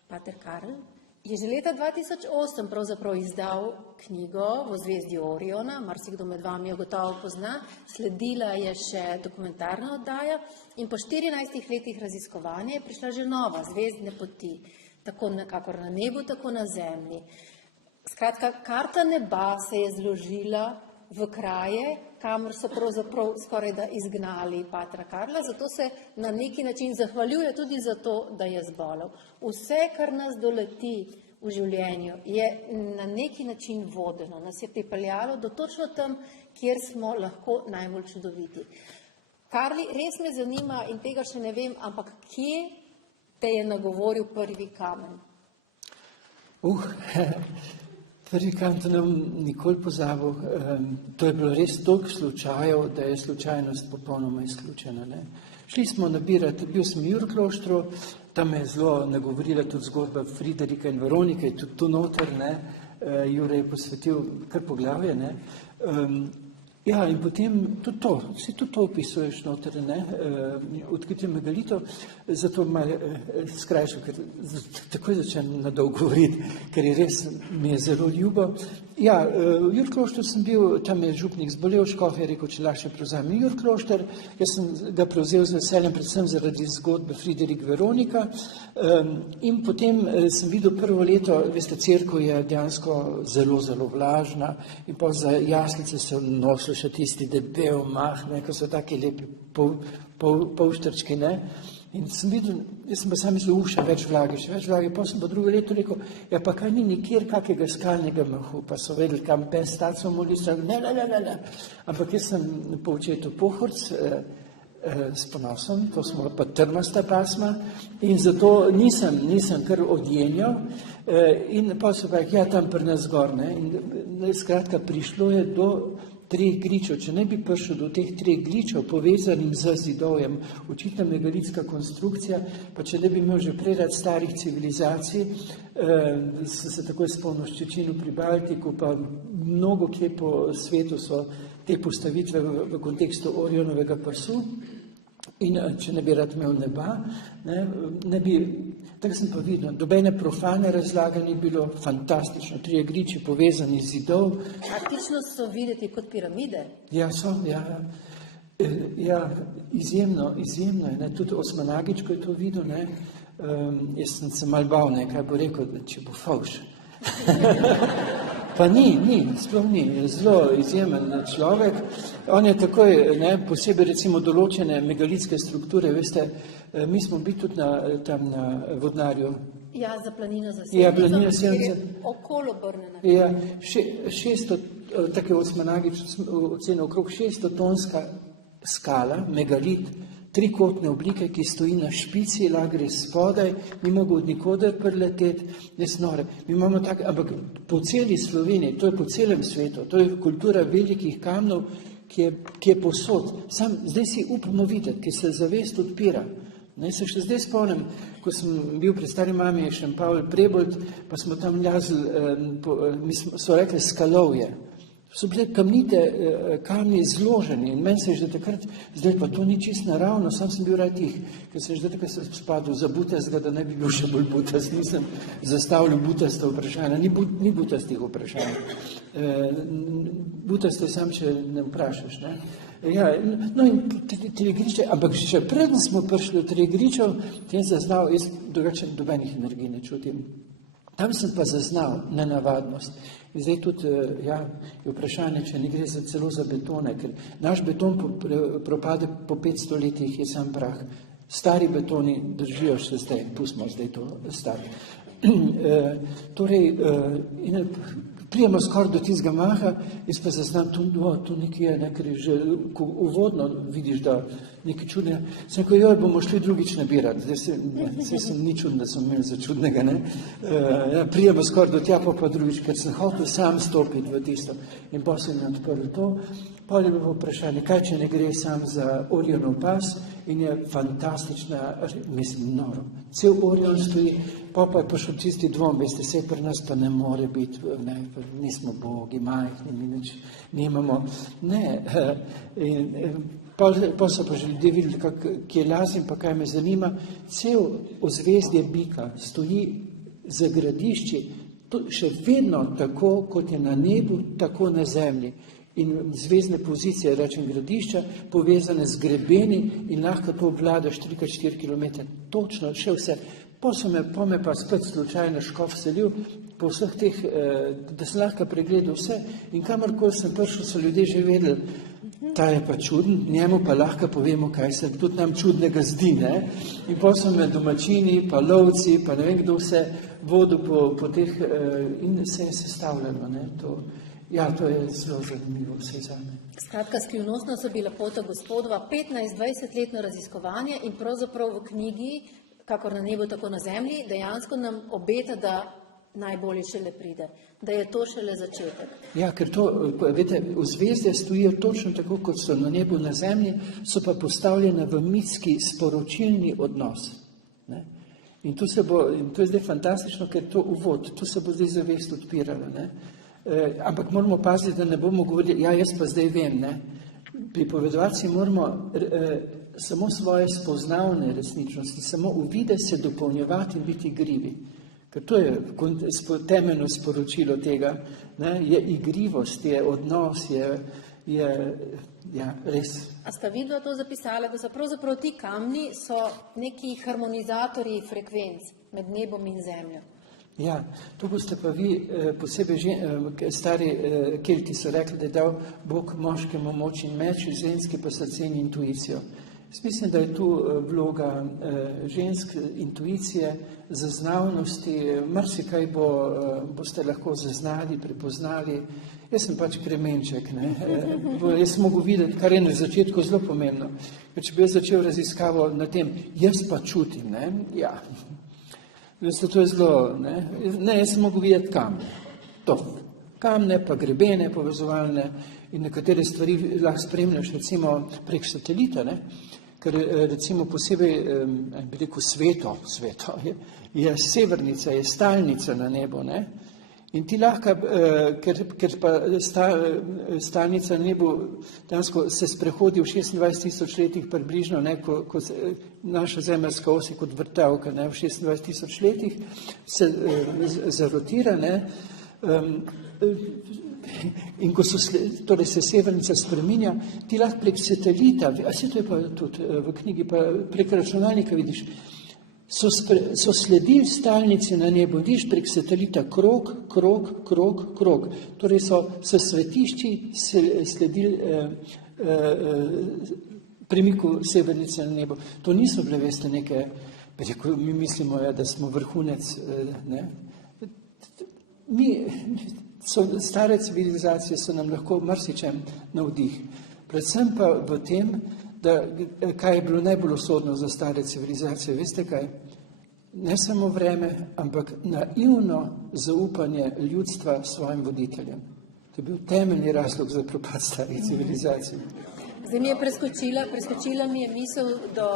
Pater Karl je že leta 2008 pravzaprav izdal knjigo V zvezdi Oriona, marsikdo med vami jo gotovo pozna, sledila je še dokumentarna oddaja in po 14 letih raziskovanja je prišla že nova, Zvezdne poti, tako kakor na nebu, tako na zemlji. Skratka, karta neba se je zložila v kraje, kamor so pravzaprav skoraj da izgnali Patra Karla, zato se na neki način zahvaljuje tudi za to, da je zbolel. Vse, kar nas doleti v življenju, je na neki način vodeno, nas je pripeljalo do točno tam, kjer smo lahko najbolj čudoviti. Karli, res me zanima in tega še ne vem, ampak kje te je nagovoril prvi kamen? Prvi kamen, to ne bom nikoli pozabil. To je bilo res toliko slučajev, da je slučajnost popolnoma izključena. Ne. Šli smo nabirati, bil sem v Jurkloštru, tam me je zelo nagovorila tudi zgodba Friderika in Veronike, tudi tu noter, ne. Jure je posvetil kar poglavje, ne. Ja, in potem tudi to opisuješ noter, ne, odkritje megalito, zato malo skrajšal, ker takoj začnem na dolgo govoriti, ker je res, mi je zelo ljubo. Ja, v Jurkloštru sem bil, tam je župnik zbolel, škof je rekel, če lahko še prevzame Jurklošter, jaz sem ga prevzel z veseljem, predvsem zaradi zgodbe Friderik Veronika, in potem sem videl prvo leto, veste, cerkev je dejansko zelo, zelo vlažna in pa za jaslice se nosili še tisti debel mah, ne, ko so taki lepi polštrčki, ne. In sem videl, jaz sem pa sam mislil, še več vlage, pa sem pa drugo leto rekel, ja pa kaj ni nikjer kakega skalnega mahu, pa so vedeli, kam pes stati, so molili, ne. Ampak jaz sem po očetu Pohorc s ponosom, to smo pa trmasta pasma in zato nisem kar odjenjal in pa so pa, ja tam pri nas zgor, ne. In skratka, prišlo je do 3 gričev. Če ne bi prišel do teh 3 gričev, povezanim z zidovjem, očitna megalitska konstrukcija, pa če ne bi imel že prej rad starih civilizacij, se takoj spomnil Ščečinu pri Baltiku, pa mnogo kje po svetu so te postavitve v kontekstu Orionovega pasu. In če ne bi rad imel neba, ne bi, tako sem pa videl, dobene profane razlage ni bilo, fantastično, 3 griči povezani z zidov. Praktično so videti kot piramide. Ja, so, ja. Ja, izjemno je, ne, tudi Osmanagič, ko je to videl, ne, jaz sem se mal bal, ne, kaj bo rekel, če bo favš. Pa ni, sploh ni, je zelo izjemen človek. On je takoj, ne, posebej recimo določene megalitske strukture, veste, mi smo bili tudi tam na Vodnarju. Ja, za planino za Ja, planina Sevnico, kjer je Sevnice. okolo obrnjena. Ja, 600, tako je Osmanagič ocenil, okrog 600 tonska skala, megalit, trikotne oblike, ki stoji na špici, lahko gre spodaj, ni mogel od nikoder prileteti, nesnore. Mi imamo tak, ampak po celi Sloveniji, to je po celem svetu, to je kultura velikih kamnov, ki je posod. Zdaj si upamo videti, ki se zavest odpira. Ne, se še zdaj spomnim, ko sem bil pri stari mami Šentpavel Prebold, pa smo tam ljazili, so rekli skalovje. So bile kamnite kamni zloženi in meni se je že takrat, zdaj pa to ni čisto naravno, sam sem bil rad tih, ker sem že takrat spadil za butastega, da ne bi bil še bolj butast, nisem zastavljal butasta vprašanja, ni butastih vprašanj. Butaste sam, če ne vprašaš, ne. Ja, no in Trigriče, ampak še preden smo prišli v Trigričev, tem zaznal, jaz drugače dobenih energij ne čutim. Tam sem pa zaznal nenavadnost. In zdaj tudi, je vprašanje, če ne gre celo za betone, ker naš beton propade po 500 letih, je sam prah. Stari betoni držijo še zdaj, pustimo zdaj to stari. Torej, prijemo skoraj do tistega maha, jaz pa zaznam, tu nekaj je, ker je že uvodno vidiš, da nekaj čudne. Sem rekel, joj, bomo šli drugič nabirati. Zdaj sem ni čudno, da sem imel za čudnega, ne. Prijemo skoraj do tja, pa drugič, ker sem hotel sam stopiti v tisto. In pa sem odprl to. Pa je bilo vprašanje, kaj če ne gre sam za Orionov pas, in je fantastična, mislim, noro. Cel Orion stoji, pa je prišel čisti dvom, veste, vse pri nas pa ne more biti, ne, nismo bogi, majhni, mi nič nimamo. Ne, pa so pa že ljudje videli, kje lazim, pa kaj me zanima. Cel ozvezdje bika stoji za gradišči, še vedno tako, kot je na nebu, tako na zemlji. In zvezdne pozicije, rečem gradišča, povezane z grebeni in lahko to obvladaš 3x4 km. Točno, še vse. Pa me pa spet slučajno Škof selil po vseh teh, da sem lahko pregledal vse. In kamorkoli sem prišel, so ljudje že vedeli, ta je pa čuden, njemu pa lahko povemo, kaj se tudi nam čudnega zdi, ne. In pa so me domačini, pa lovci, pa ne vem kdo vse vodil po teh in se je sestavljalo, ne, to. Ja, to je zelo zanimivo vse zame. Skratka, skrivnostno so bila pota gospodova 15-20-letno raziskovanje in pravzaprav v knjigi, kakor na nebu, tako na zemlji, dejansko nam obeta, da najbolje šele pride, da je to šele začetek. Ja, ker to, veste, zvezde stojijo točno tako, kot so na nebu, na zemlji, so pa postavljene v mitski sporočilni odnos. Ne? In to je zdaj fantastično, ker to uvod, to se bo zdaj zavest odpiralo, ne. Ampak moramo paziti, da ne bomo govorili, ja, jaz pa zdaj vem, ne. Pripovedovati moramo samo svoje spoznavne resničnosti, samo uvide se dopolnjevati in biti igrivi. Ker to je temeljno sporočilo tega, ne, je igrivost, je odnos, je res. A sta vidva to zapisala, da so pravzaprav ti kamni so neki harmonizatorji frekvenc med nebom in zemljo? Ja, to boste pa vi, posebej stari Kelti so rekli, da je dal Bog moškemu moč in meč, ženski pa srce in intuicijo. Jaz mislim, da je tu vloga žensk, intuicije, zaznavnosti, marsikaj boste lahko zaznali, prepoznali. Jaz sem pač kremenček, ne. Jaz sem mogel videti, kar je na začetku zelo pomembno. Če bi jaz začel raziskavo na tem, jaz pa čutim, ne, ja. Veste, to je zelo, ne, jaz sem mogel videti kamne, to, kamne pa grebene, povezovalne in nekatere stvari lahko spremljaš recimo prek satelita, ne, ker recimo posebej, bi rekel, sveto je severnica, je stalnica na nebu, ne, in ti lahko, ker pa stalnica na nebu dejansko se sprehodi v 26 000 letih približno, ne, ko naša zemeljska os je kot vrtavka, ne, v 26 000 letih se zarotira, ne, in ko torej se severnica spreminja, ti lahko prek satelita, a se to je pa tudi v knjigi, pa prek računalnika vidiš, so sledili stalnici na nebu, vidiš prek satelita krog, torej so svetišči sledili premiku severnice na nebo. To niso bile, veste, neke, mi mislimo, da smo vrhunec, ne. Stare civilizacije so nam lahko marsičem navdih. Predvsem pa v tem, kaj je bilo najbolj usodno za stare civilizacije, veste kaj? Ne samo vreme, ampak naivno zaupanje ljudstva svojim voditeljem. To je bil temeljni razlog za propad starih civilizacij. Zdaj mi je preskočila mi je misel do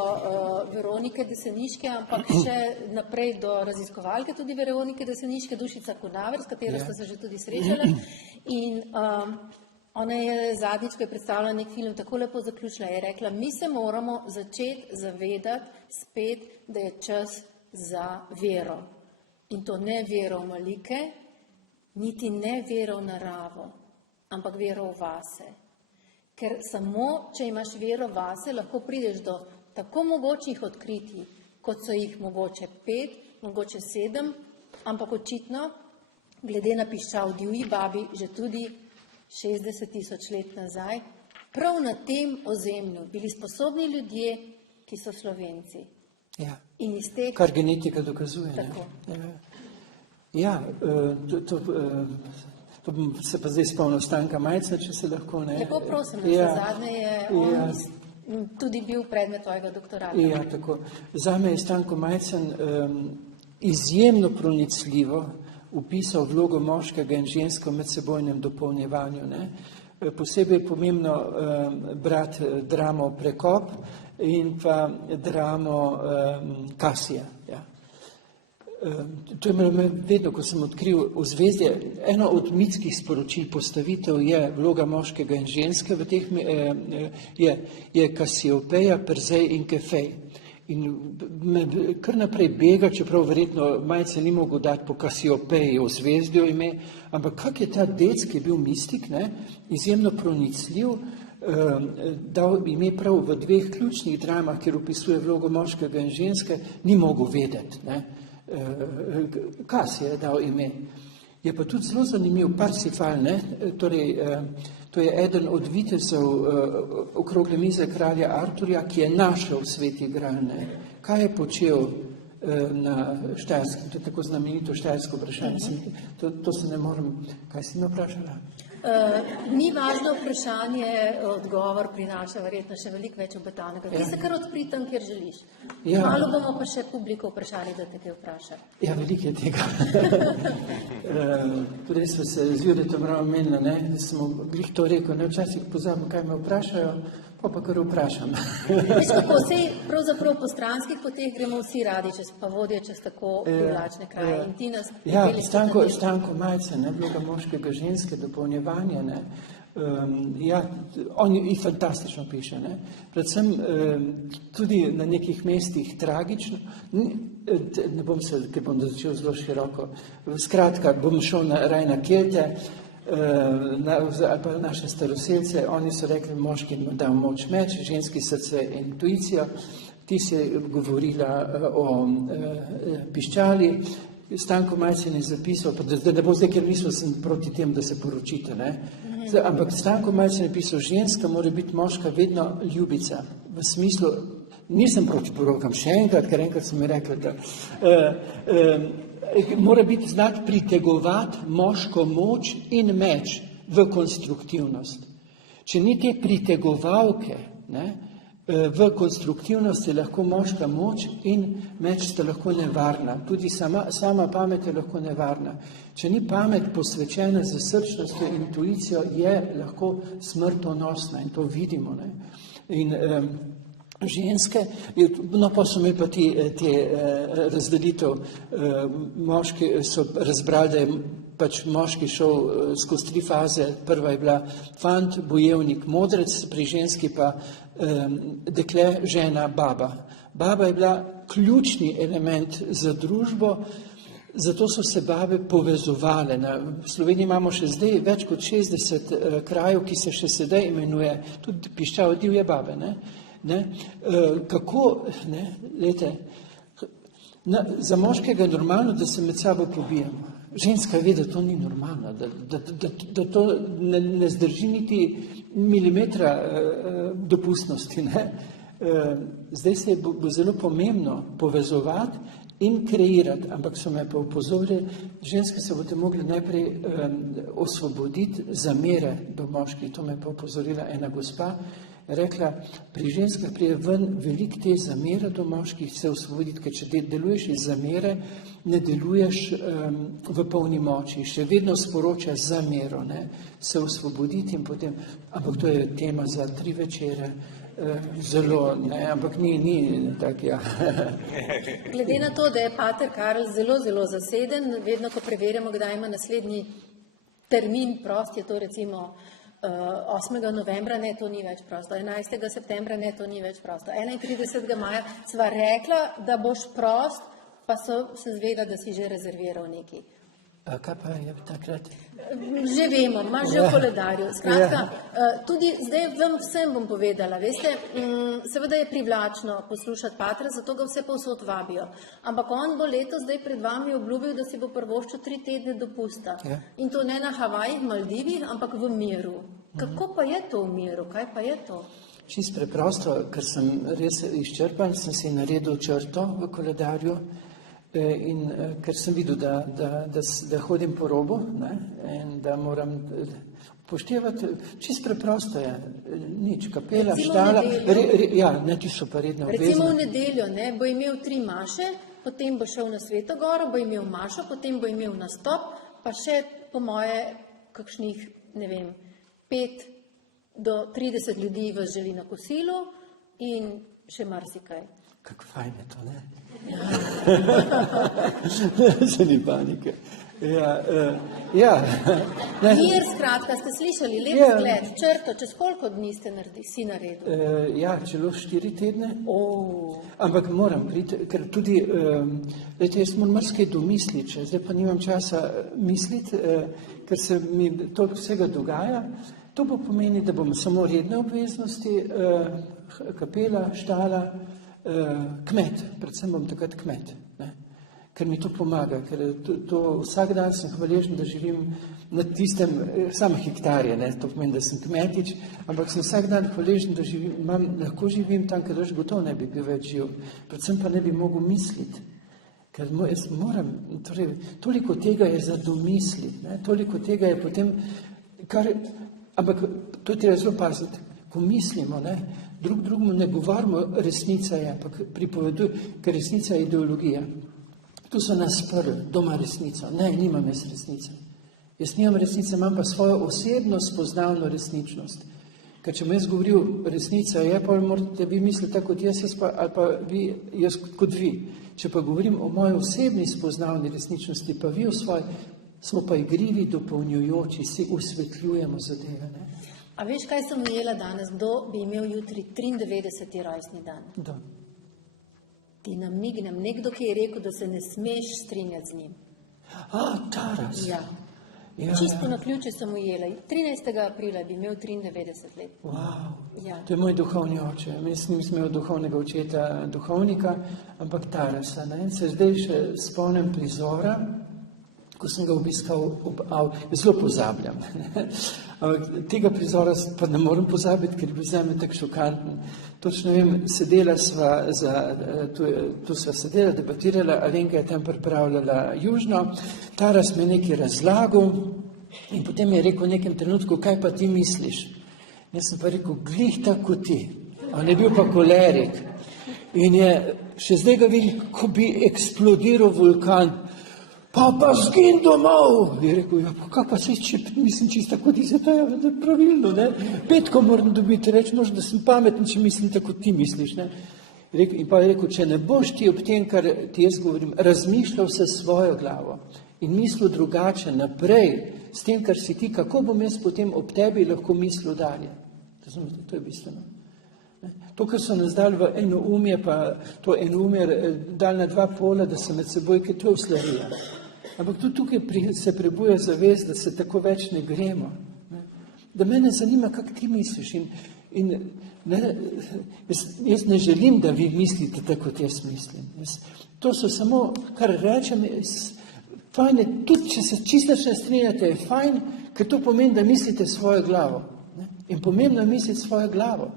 Veronike Deseniške, ampak še naprej do raziskovalke tudi Veronike Deseniške, Dušica Kunaver, s katero sta se že tudi srečala. In ona je zadnjič, ko je predstavila nek film, tako lepo zaključila, je rekla, mi se moramo začeti zavedati spet, da je čas za vero. In to ne vero v malike, niti ne vero v naravo, ampak vero v vase. Ker samo, če imaš vero vase, lahko prideš do tako mogočih odkritij, kot so jih mogoče 5, mogoče 7, ampak očitno, glede na piščal divji babi, že tudi 60 000 let nazaj, prav na tem ozemlju bili sposobni ljudje, ki so Slovenci. Ja. In iz teh... Kar genetika dokazuje. Tako. To bom se pa zdaj spomnil Stanka Majcna, če se lahko ne. Lepo prosim, da zadnje je on tudi bil predmet tvojega doktorata. Ja, tako. Zame je Stanko Majcen izjemno pronicljivo upisal vlogo moškega in žensko v medsebojnem dopolnjevanju. Ne. Posebej je pomembno brati dramo Prekop in pa dramo Kasija. Ja. To je me vedno, ko sem odkril ozvezdje, eno od mitskih sporočil postavitev je vloga moškega in ženske, v teh je Kasiopeja, Persej in Kefej. In me kar naprej bega, čeprav verjetno Majce ni mogel dati po Kasiopeji ozvezdjo ime, ampak kak je ta dec, ki je bil mistik, ne, izjemno pronicljiv, dal ime prav v 2 ključnih dramah, kjer opisuje vlogo moškega in ženske, ni mogel vedeti, ne. Kas je dal ime. Je pa tudi zelo zanimiv Parsifal, ne? Torej, to je eden od vitezov okrogle mize kralja Arturja, ki je našel Sveti Gral. Ne? Kaj je počel na Štajerskem? To je tako znamenito štajersko vprašanje. To se ne morem... Kaj si me vprašala? Ni važno vprašanje, odgovor prinaša verjetno še veliko več obetavnega. Ti se kar odpri tam, kjer želiš. Ja. Malo bomo pa še publiko vprašali, da te kaj vpraša. Ja, veliko je tega. Prej smo se z Juretom ravno menili, ne, da smo glih to rekel, ne, včasih pozabim, kaj me vprašajo, pa kar vprašam. Veš kako, vsej pravzaprav po stranskih poteh gremo vsi radi, pa vodijo čez tako privlačne kraje. In ti nas... Ja, Stanko Majce, ne, vloga moškega ženske, dopolnjevanje, ne. Ja, on jih fantastično piše, ne. Predvsem tudi na nekih mestih tragično, ne bom se, ker bom začel zelo široko, skratka, bom šel raj na Kelte, ali pa naše staroselce, oni so rekli, moški mu dal moč meč, ženski srce intuicijo, ti si govorila o piščali, Stanko Majcen je zapisal, da ne bo zdaj, ker mislil sem proti tem, da se poročite, ne? Ampak Stanko Majcen je pisal, ženska mora biti moška vedno ljubica, v smislu, nisem proti porokam, še enkrat, ker enkrat so mi rekli, da mora biti znati pritegovati moško moč in meč v konstruktivnost. Če ni te pritegovalke, ne, v konstruktivnosti lahko moška moč in meč sta lahko nevarna. Tudi sama pamet je lahko nevarna. Če ni pamet posvečena z srčnostjo in intuicijo, je lahko smrtonosna in to vidimo. Ne. In ženske, no pa so imeli pa te razdelitev, moški so razbrali, da je pač moški šel skozi 3 faze, prva je bila fant, bojevnik, modrec, pri ženski pa dekle, žena, baba. Baba je bila ključni element za družbo, zato so se babe povezovale. V Sloveniji imamo še zdaj več kot 60 krajev, ki se še sedaj imenuje, tudi piščal divje babe, ne? Ne? Kako, ne, lejte, za moškega je normalno, da se med sabo pobijemo. Ženska ve, da to ni normalno, da to ne zdrži niti milimetra dopustnosti. Ne? Zdaj se bo zelo pomembno povezovati in kreirati, ampak so me pa upozorili, ženske se bodo mogli najprej osvoboditi zamere do moških. To me pa upozorila ena gospa, rekla, pri ženskah prije ven veliko te zamere do moških se osvoboditi, ker če deluješ iz zamere, ne deluješ v polni moči, še vedno sporočaš zamero, ne, se osvoboditi in potem, ampak to je tema za 3 večere, zelo, ne, ampak ni tak, ja. Glede na to, da je pater Karl zelo, zelo zaseden, vedno, ko preverjamo, kdaj ima naslednji termin prost, je to recimo 8. novembra, ne, to ni več prosto, 11. septembra, ne, to ni več prosto, 31. maja, sva rekla, da boš prost, pa sem zvedela, da si že rezerviral nekaj. A kaj pa je takrat? Že vemo, imaš že v koledarju. Skratka, tudi zdaj vam vsem bom povedala, veste, seveda je privlačno poslušati patra, zato ga vse povsod vabijo. Ampak on bo letos zdaj pred vami obljubil, da si bo privoščil 3 tedne dopusta. Ja. In to ne na Havajih, Maldivih, ampak v miru. Kako pa je to v miru? Kaj pa je to? Čist preprosto, ker sem res izčrpan, sem si naredil črto v koledarju in ker sem videl, da hodim po robu, ne, in da moram upoštevati, čist preprosto je, nič, kapela, Recimo štala, nedeljo. ne, ti so pa redno Recimo v obvezne. nedeljo, ne, bo imel 3 maše, potem bo šel na Svetogoro, bo imel mašo, potem bo imel nastop, pa še po moje kakšnih, ne vem, 5 do 30 ljudi vas želi na kosilu in še marsikaj. Kako fajn je to, ne? Se ni panike. Ja. Ne. Mir, skratka, ste slišali, lep Ja. zgled, črto, čez koliko dni si naredil? Ja, celo 4 tedne. Ampak moram priti, ker tudi, jaz moram marsikaj domisliti, zdaj pa nimam časa misliti, ker se mi toliko vsega dogaja. To bo pomeni, da bomo samo redne obveznosti, kapela, štala, kmet, predvsem bom takrat kmet, ne? Ker mi to pomaga, ker to vsak dan sem hvaležen, da živim na tistem, samo hektarje, ne? To pomeni, da sem kmetič, ampak sem vsak dan hvaležen, da lahko živim tam, ker gotovo ne bi bil več živ, predvsem pa ne bi mogel misliti, ker jaz moram, torej, toliko tega je za domisliti, ne? Toliko tega je potem, ampak to je treba zelo paziti, ko mislimo, ne? Drugemu ne govorimo, resnica je, ampak pripoveduj, ker resnica je ideologija. Tu so nas sprli, doma resnico. Ne, nimam jaz resnice. Jaz nimam resnice, imam pa svojo osebno spoznavno resničnost. Ker če bom jaz govoril, resnica je, pa morate vi misliti tako kot jaz pa, ali pa vi, jaz kot vi. Če pa govorim o moji osebni spoznavni resničnosti, pa vi o svoji, smo pa igrivi, dopolnjujoči, si usvetljujemo zadeve, ne? A veš, kaj sem ujela danes? Kdo bi imel jutri 93. rojstni dan? Da. Ti namignem, nekdo, ki je rekel, da se ne smeš strinjati z njim. Taras. Ja. Ja. Čisto na ključe sem ujela. 13. aprila bi imel 93 let. Wow. Ja. To je moj duhovni oče. Mislim, nisem imel duhovnega očeta, duhovnika, ampak Tarasa. Ne? Se zdaj še spomnim prizora, ko sem ga obiskal zelo pozabljam. Ampak tega prizora pa ne morem pozabiti, ker je bil zame tako šokanten. Točno vem, sedela sva, tu sva sedela, debatirala, Alenka je tam pripravljala južno, Taras me nekaj razlagal in potem je rekel v nekem trenutku, kaj pa ti misliš? Jaz sem pa rekel, glih tako ti. On je bil pa kolerik. In je, še zdaj ga vidim, ko bi eksplodiral vulkan. Pa zgin domov! Je rekel, ja, pa kaj pa se, če mislim čisto tako, ti se to je pravilno, ne? Petko moram dobiti, reči, možda, da sem pameten, če mislim tako, ti misliš, ne? In pa je rekel, če ne boš ti ob tem, kar ti jaz govorim, razmišljal se svojo glavo in mislil drugače naprej, s tem, kar si ti, kako bom jaz potem ob tebi lahko mislil dalje. To je bistveno. To, kar so nas dali v eno umje, pa to eno umje dali na 2 pola, da se med seboj, ker to je uslarija. Ampak tudi tukaj se prebuja zavest, da se tako več ne gremo. Ne? Da mene zanima, kako ti misliš. In ne, jaz ne želim, da vi mislite tako, kot jaz mislim. To so samo, kar rečem, fajn je, tudi če se čisto ne strinjate, je fajn, ker to pomeni, da mislite svojo glavo. Ne? In pomembno je misliti svojo glavo.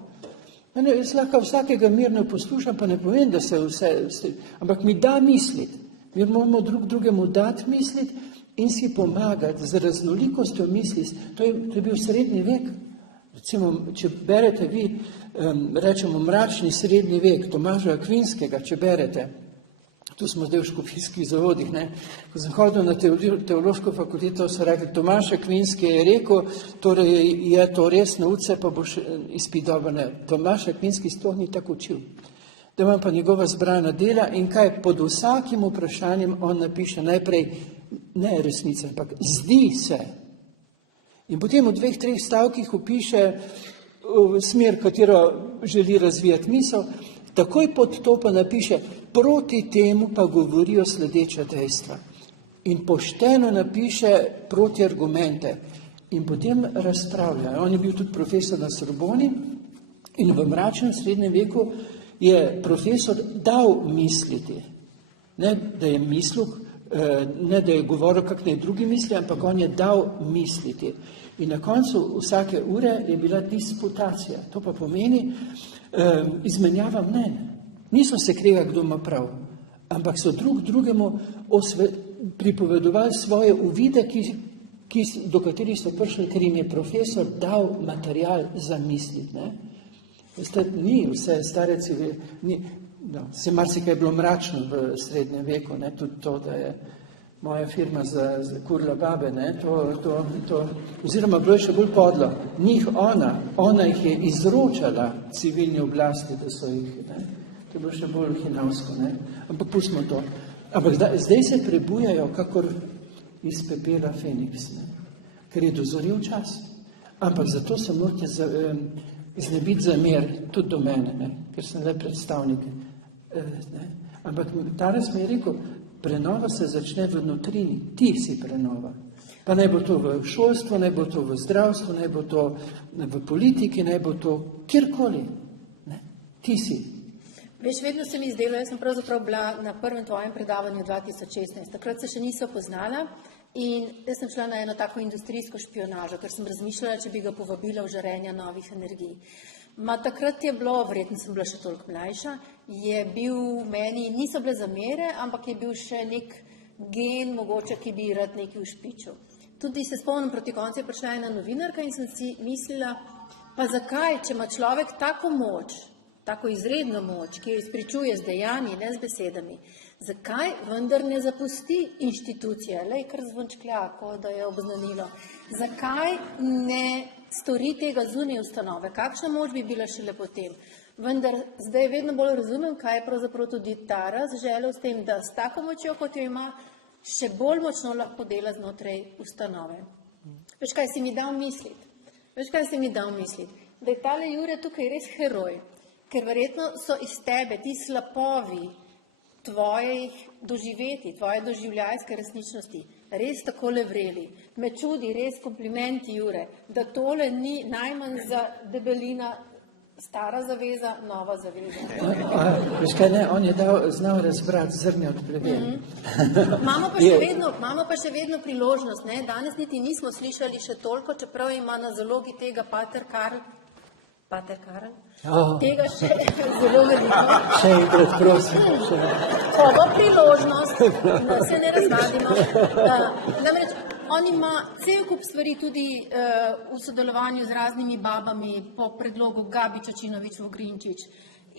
Jaz lahko vsakega mirno poslušam, pa ne povem, da se vse, ampak mi da misliti. Mi moramo drugemu dati misliti in si pomagati z raznolikostjo misli. To je bil srednji vek. Recimo, če berete vi, rečemo, mračni srednji vek Tomaža Akvinskega, če berete, tu smo zdaj v škofijskih zavodih, ne? Ko sem hodil na teološko fakulteto, so rekli, Tomaž Akvinski je rekel, torej je to res, nauči se, pa boš izpit dobro, ne. Tomaž Akvinski sploh ni tako učil. Da imam pa njegova zbrana dela in kaj pod vsakim vprašanjem on napiše najprej, ne resnica, ampak zdi se. In potem v 2-3 stavkih opiše smer, katero želi razvijati misel, takoj pod to pa napiše, proti temu pa govorijo sledeča dejstva. In pošteno napiše proti argumente in potem razpravlja. On je bil tudi profesor na Sorboni in v mračnem srednjem veku je profesor dal misliti. Ne, da je mislil, ne, da je govoril, kak naj drugi misli, ampak on je dal misliti. In na koncu vsake ure je bila disputacija. To pa pomeni izmenjava mnenj. Niso se kregali, kdo ima prav, ampak so drugemu pripovedovali svoje uvide, do katerih so prišli, ker jim je profesor dal material za misliti. Ni vse stare se marsikaj je bilo mračno v srednjem veku, ne, tudi to, da je moja firma za kurla babe, ne, oziroma bilo je še bolj podlo. Ona jih je izročala civilni oblasti, da so jih, ne, to je bilo še bolj hinavsko, ne, ampak pustimo to. Ampak zdaj se prebujajo, kakor iz pepela Feniks, ne, ker je dozorel čas. Ampak zato se morate znebiti zamer, tudi do mene, ne, ker sem le predstavnik. Ne. Ampak Taras mi je rekel, prenova se začne v notrini, ti si prenova. Pa naj bo to v šolstvu, naj bo to v zdravstvu, naj bo to v politiki, naj bo to kjerkoli. Ne. Ti si. Veš, vedno se mi zdelo, jaz sem pravzaprav bila na prvem tvojem predavanju 2016, takrat se še niso poznala in jaz sem šla na eno tako industrijsko špionažo, ker sem razmišljala, če bi ga povabila v žarenja novih energij. Takrat je bilo, verjetno sem bila še toliko mlajša, je bil meni, niso bile zamere, ampak je bil še nek gen, mogoče, ki bi rad nekaj ušpičil. Tudi se spomnim, proti koncu je prišla ena novinarka in sem si mislila, pa zakaj, če ima človek tako moč, tako izredno moč, ki jo izpričuje z dejanji, ne z besedami, zakaj vendar ne zapusti inštitucije, lej kar zvončklja, ko da je obznanilo, zakaj ne stori tega zunaj ustanove, kakšna moč bi bila šele potem. Vendar zdaj vedno bolj razumem, kaj je pravzaprav tudi Taras želel s tem, da s tako močjo, kot jo ima, še bolj močno lahko dela znotraj ustanove. Veš, kaj si mi dal misliti? Da je tale Jure tukaj res heroj, ker verjetno so iz tebe ti slapovi tvojih doživeti, tvoje doživljajske resničnosti res tako levreli. Me čudi, res komplimenti, Jure, da tole ni najmanj za debelina stara zaveza, nova zaveza. Veš kaj, ne, on je znal razbrati zrnje od plevel. Imamo pa še vedno priložnost, ne, danes niti nismo slišali še toliko, čeprav ima na zalogi tega Pater Karl, tega še zelo veliko. Še enkrat, prosim. Ko bo priložnost, da se ne razvadimo. Namreč, on ima cel kup stvari tudi v sodelovanju z raznimi babami po predlogu Gabi Čačinović-Vogrinčič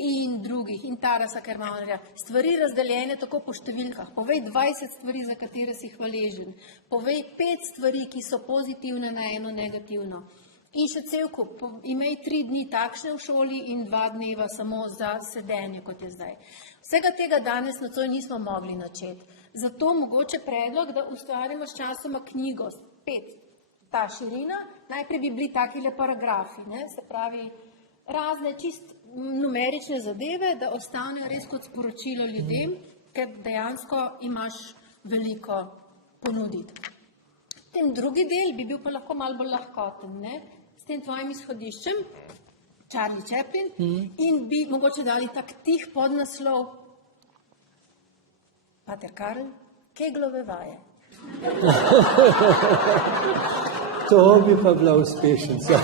in drugih, in Tarasa Kermanarja. Stvari razdeljene tako po številkah. Povej 20 stvari, za katere si hvaležen. Povej 5 stvari, ki so pozitivne na eno negativno. In še cel kup, imej 3 dni takšne v šoli in 2 dneva samo za sedenje, kot je zdaj. Vsega tega danes nocoj nismo mogli načeti. Zato mogoče predlog, da ustvarimo s časoma knjigo, 5. Ta širina, najprej bi bili takile paragrafi, ne? Se pravi, razne čist numerične zadeve, da ostanejo res kot sporočilo ljudem, ker dejansko imaš veliko ponuditi. Ten drugi del bi bil pa lahko malo bolj lahkoten, ne? S tem tvojim izhodiščem, Charlie Chaplin, in bi mogoče dali tak tih podnaslov Pater Karl, Keglove vaje. To bi pa bila uspešnica.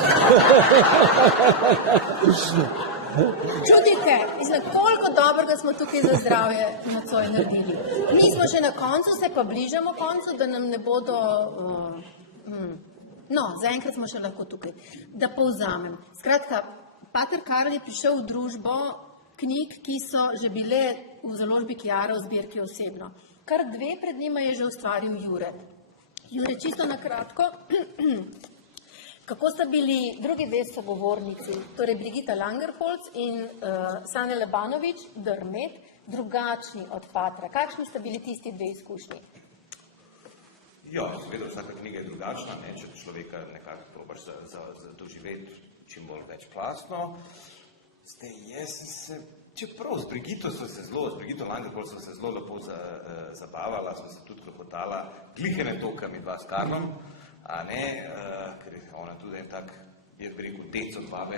Čudite, koliko dobrega smo tukaj za zdravje nocoj naredili. Nismo še na koncu, se pa bližamo koncu, da nam ne bodo No, zaenkrat smo še lahko tukaj. Da povzamem. Skratka, pater Karel je prišel v družbo knjig, ki so že bile v založbi Chiara v zbirki osebno. Kar 2 pred njima je že ustvaril Jure. Jure, čisto na kratko, kako sta bili drugi 2 sogovornici, torej Brigitta Langerholz in Sanja Lebanović, Drmet, drugačni od patra. Kakšni sta bili tisti 2 izkušnji? Ja, seveda vsaka knjiga je drugačna, ne, če človeka nekako probaš doživeti čim bolj večplastno. Zdaj, jaz sem se, čeprav z Brigito Langerholz sem se zelo lepo zabavala, sem se tudi krohotala, glihene toka mi 2 s Karlom, a ne, ker je ona tudi en tak, jaz bi rekel, dec od babe,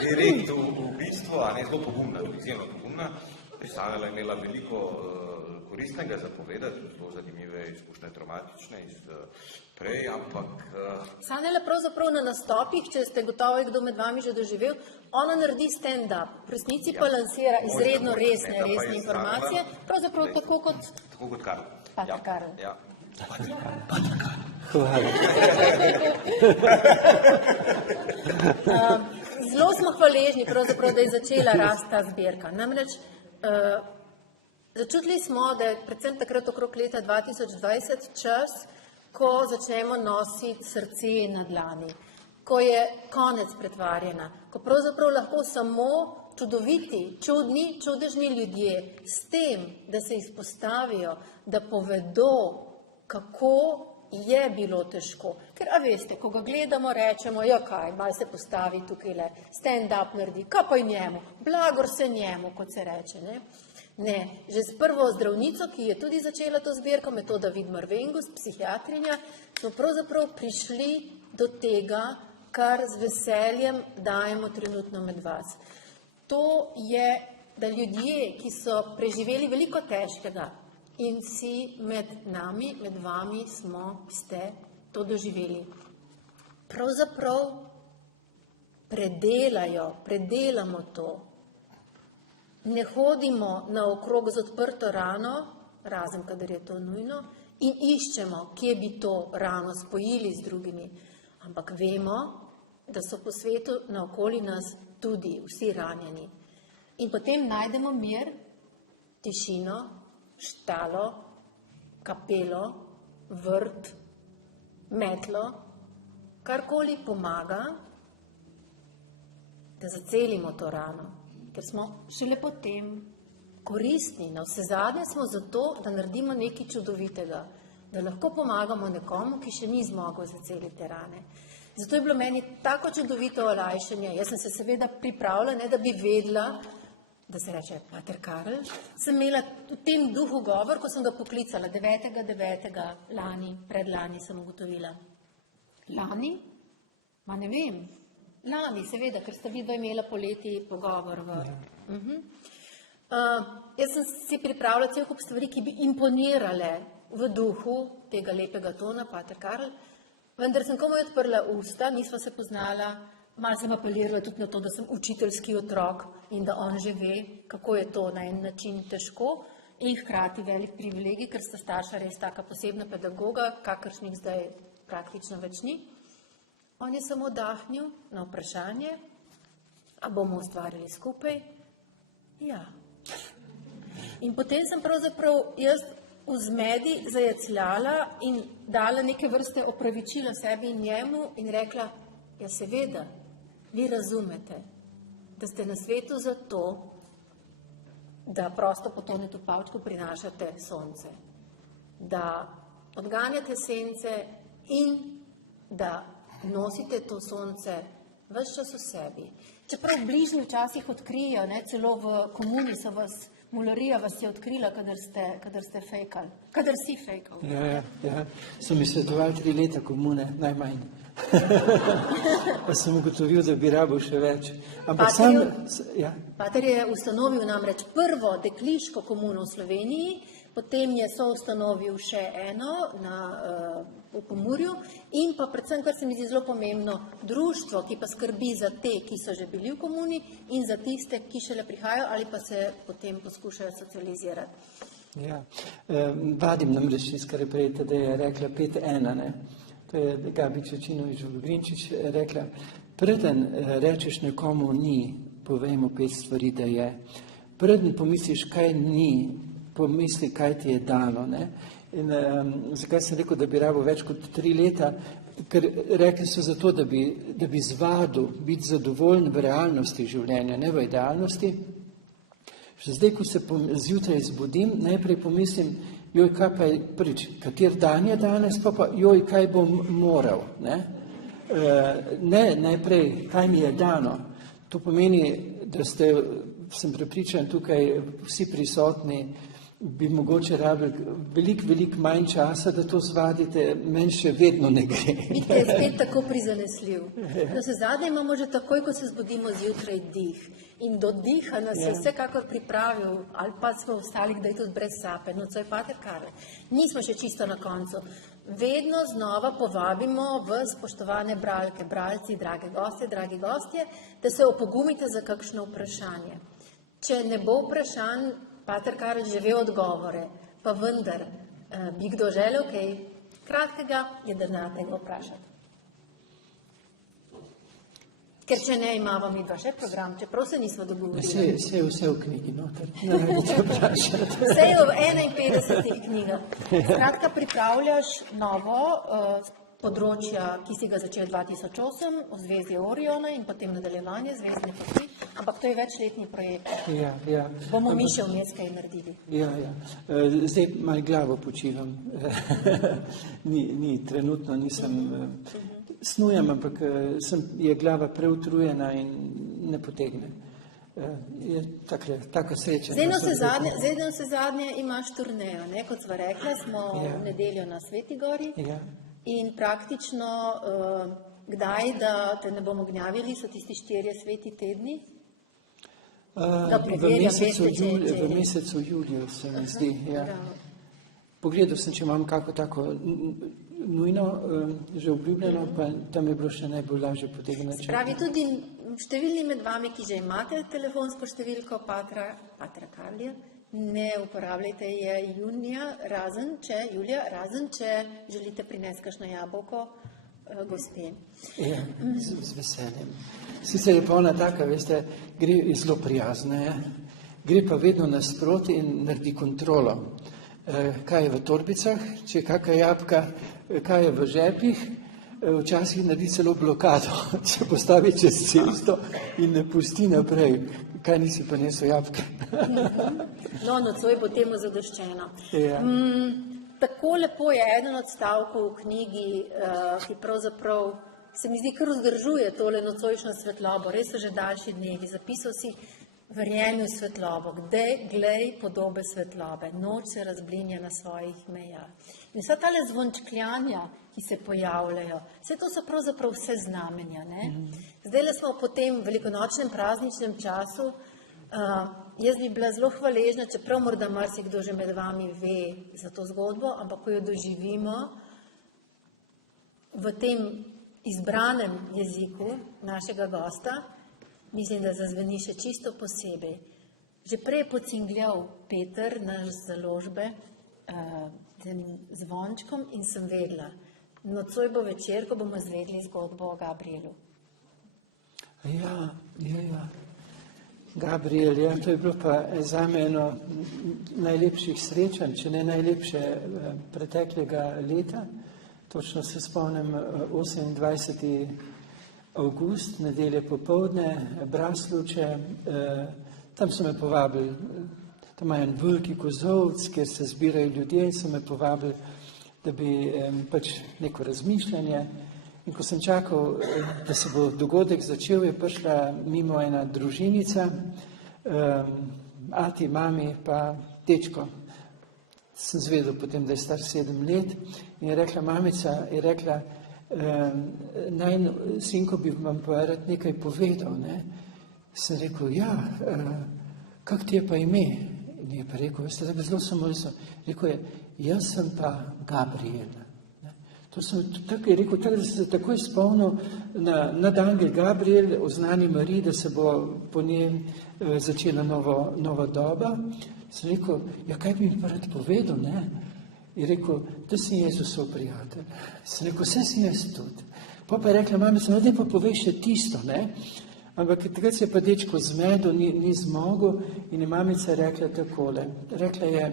direkt v bistvo, a ne, zelo pogumna, izjemno pogumna. Sanela je imela veliko koristnega zapovedati, zelo zanimive izkušnje, traumatične iz prej, ampak... Sanela pravzaprav na nastopih, če ste gotovo kdo med vami že doživel, ona naredi stand-up, v resnici pa lansira izredno resne informacije, pravzaprav tako kot... Tako kot Karl. Pater Karel. Ja. Hvala. Zelo smo hvaležni, pravzaprav, da je začela rasti ta zbirka. Namreč začutili smo, da je predvsem takrat okrog leta 2020 čas, ko začnemo nositi srce na dlani, ko je konec pretvarjanja, ko pravzaprav lahko samo čudoviti, čudni, čudežni ljudje s tem, da se izpostavijo, da povedo, kako je bilo težko. Ker, a veste, ko ga gledamo, rečemo, ja kaj, malo se postavi tukaj le, stand-up naredi, kaj pa je njemu, blagor se njemu, kot se reče, ne? Ne, že s prvo zdravnico, ki je tudi začela to zbirko, Metoda Vidmar-Vengus, psihiatrinja, smo pravzaprav prišli do tega, kar z veseljem dajemo trenutno med vas. To je, da ljudje, ki so preživeli veliko težkega in si med nami, med vami ste to doživeli, pravzaprav predelamo to. Ne hodimo naokrog z odprto rano, razen kadar je to nujno, in iščemo, kje bi to rano spojili z drugimi, ampak vemo, da so po svetu naokoli nas tudi vsi ranjeni. In potem najdemo mir, tišino, štalo, kapelo, vrt, metlo, karkoli pomaga, da zacelimo to rano. Ker smo šele potem koristni. Na vse zadnje smo zato, da naredimo nekaj čudovitega, da lahko pomagamo nekomu, ki še ni zmogel zaceliti rane. Zato je bilo meni tako čudovito olajšanje. Jaz sem se seveda pripravila, ne da bi vedela, da se reče pater Karel. Sem imela v tem duhu govor, ko sem ga poklicala 9.9. lani, predlani sem ugotovila. Lani? Ma ne vem. Lani, seveda, ker sta vidva imela poleti pogovor. Jaz sem si pripravila cel kup stvari, ki bi imponirale v duhu tega lepega tona, pater Karel, vendar sem komaj odprla usta, nisva se poznala, malo sem apelirala tudi na to, da sem učiteljski otrok in da on že ve, kako je to na en način težko in hkrati velik privilegij, ker sta starša res taka posebna pedagoga, kakršnih zdaj praktično več ni. On je samo dahnil na vprašanje, a bomo ustvarili skupaj? Ja. In potem sem pravzaprav jaz v zmedi zajecljala in dala neke vrste opravičila sebi in njemu in rekla, ja seveda, vi razumete, da ste na svetu zato, da prosto potonete v pavčku prinašate sonce, da odganjate sence in da nosite to sonce ves čas v sebi. Čeprav bližnji včasih odkrijo, ne, celo v komuni so vas, mularija vas je odkrila, kadar ste fejkali, kadar si fejkal. Ja, so mi svetovali 3 leta komune, najmanj. Pa sem ugotovil, da bi rabil še več. Pater je ustanovil namreč prvo dekliško komuno v Sloveniji, potem je soustanovil še eno v Pomurju in pa predvsem, kar se mi zdi zelo pomembno, društvo, ki pa skrbi za te, ki so že bili v komuni in za tiste, ki šele prihajajo ali pa se potem poskušajo socializirati. Ja, vadim namreč iz kar je prej, da je rekla 5-1, ne. To je Gabi Čečinovič Vogrinčič rekla, preden rečeš nekomu ni, povej mu 5 stvari, da je. Preden pomisliš, kaj ni, pomisli, kaj ti je dano, ne. In zakaj sem rekel, da bi rabo več kot 3 leta, ker rekli so zato, da bi zvadil biti zadovoljen v realnosti življenja, ne v idealnosti. Še zdaj, ko se zjutraj zbudim, najprej pomislim, joj, kaj pa je prvič, kater dan je danes, pa joj, kaj bom moral, ne? Ne, najprej, kaj mi je dano. To pomeni, da sem prepričan tukaj vsi prisotni, bi mogoče rabili veliko manj časa, da to zvadite, meni še vedno ne gre. Vidite, je spet tako prizanesljiv. No, se zadnje imamo že takoj, ko se zbudimo zjutraj dih. In do diha nas je vsekakor pripravil, ali pa smo ostali, da je tudi brez sape. No, co je pater Karel. Nismo še čisto na koncu. Vedno znova povabimo v spoštovane bralke, bralci, drage gostje, da se opogumite za kakšno vprašanje. Če ne bo vprašanj, pater Karel že ve odgovore, pa vendar bi kdo želel kaj kratkega, je denarno ga vprašati. Ker če ne, imamo mi dva še program, čeprav se nismo dogovorili. Vse v knjigi, noter. Ne rabite vprašati. Vse je v 51 knjigah. Skratka, pripravljaš novo področja, ki si ga začel 2008, o zvezdi Oriona in potem nadaljevanje zvezdne poti, ampak to je večletni projekt. Ja. Bomo mi še vmes kaj naredili. Ja. Zdaj malo glavo počivam. Trenutno nisem... Snujem, ampak je glava preutrujena in ne potegne. Je taka sreča. Zdaj na vse zadnje imaš turnejo, ne? Kot sva rekla, smo v nedeljo na Sveti Gori in praktično kdaj, da te ne bomo gnjavili, so tisti 4 sveti tedni? V mesecu juliju se mi zdi. Ja. Pogledal sem, če imam kako tako nujno, že obljubljeno, pa tam je bilo še najbolj lažje potegniti. Pravi tudi številni med vami, ki že imate telefonsko številko Patra Karlija, ne uporabljajte je julija, razen če želite prinesti kakšno jabolko gospe. Ja, z veseljem. Sicer je pa ona taka, veste, gre zelo prijazna, gre pa vedno nasproti in naredi kontrolo. Kaj je v torbicah, če je kakšna jabolka, kaj je v žepih, včasih naredi celo blokado, se postavi čez cesto in ne pusti naprej. Kaj nisi pa nesel jabolke? No, nocoj bo temu zadoščeno. Ja. Tako lepo je eden od stavkov v knjigi, ki pravzaprav se mi zdi, kar vzdržuje tole nocojšnjo svetlobo. Res so že daljši dnevi. Zapisal si verjemi v svetlobo, glej podobe svetlobe, noč se razblinja na svojih mejah. In vsa tale zvončkljanja, ki se pojavljajo, vse to so pravzaprav vse znamenja, ne? Zdajle smo po tem velikonočnem prazničnem času, jaz bi bila zelo hvaležna, čeprav morda marsikdo že med vami ve za to zgodbo, ampak ko jo doživimo v tem izbranem jeziku našega gosta, mislim, da zazveni še čisto posebej. Že prej je pocingljal Peter, naš založbe, z enim zvončkom in sem vedela, nocoj bo večer, ko bomo izvedli zgodbo o Gabrielu. Ja. Gabriel, ja, to je bilo pa zame eno najlepših srečanj, če ne najlepše preteklega leta. Točno se spomnim 28. avgust, nedelje popoldne, Braslovče, tam so me povabili, tam imajo en veliki kozovc, kjer se zbirajo ljudje in so me povabili, da bi pač neko razmišljanje. In ko sem čakal, da se bo dogodek začel, je prišla mimo ena družinica, ati, mami pa dečko. Sem zvedel potem, da je star 7 let in je rekla mamica, je rekla, sinko bi vam pa rad nekaj povedal, ne. Sem rekel, kak ti je pa ime? In je pa rekel, veste, da bi zelo samoresno. Rekel je, jaz sem pa Gabriel. To sem tako je rekel, tako da sem se takoj spomnil na nadangel Gabriel, o znani Mariji, da se bo po njem začela nova doba. Sem rekel, ja, kaj bi mi pa rad povedal, ne? Je rekel, da si Jezusov prijatelj. Sem rekel, vse si jaz tudi. Pa je rekla, mamica, no, daj pa povej še tisto, ne? Ampak takrat se je pa dečko zmedel, ni zmogel in je mamica rekla takole. Rekla je,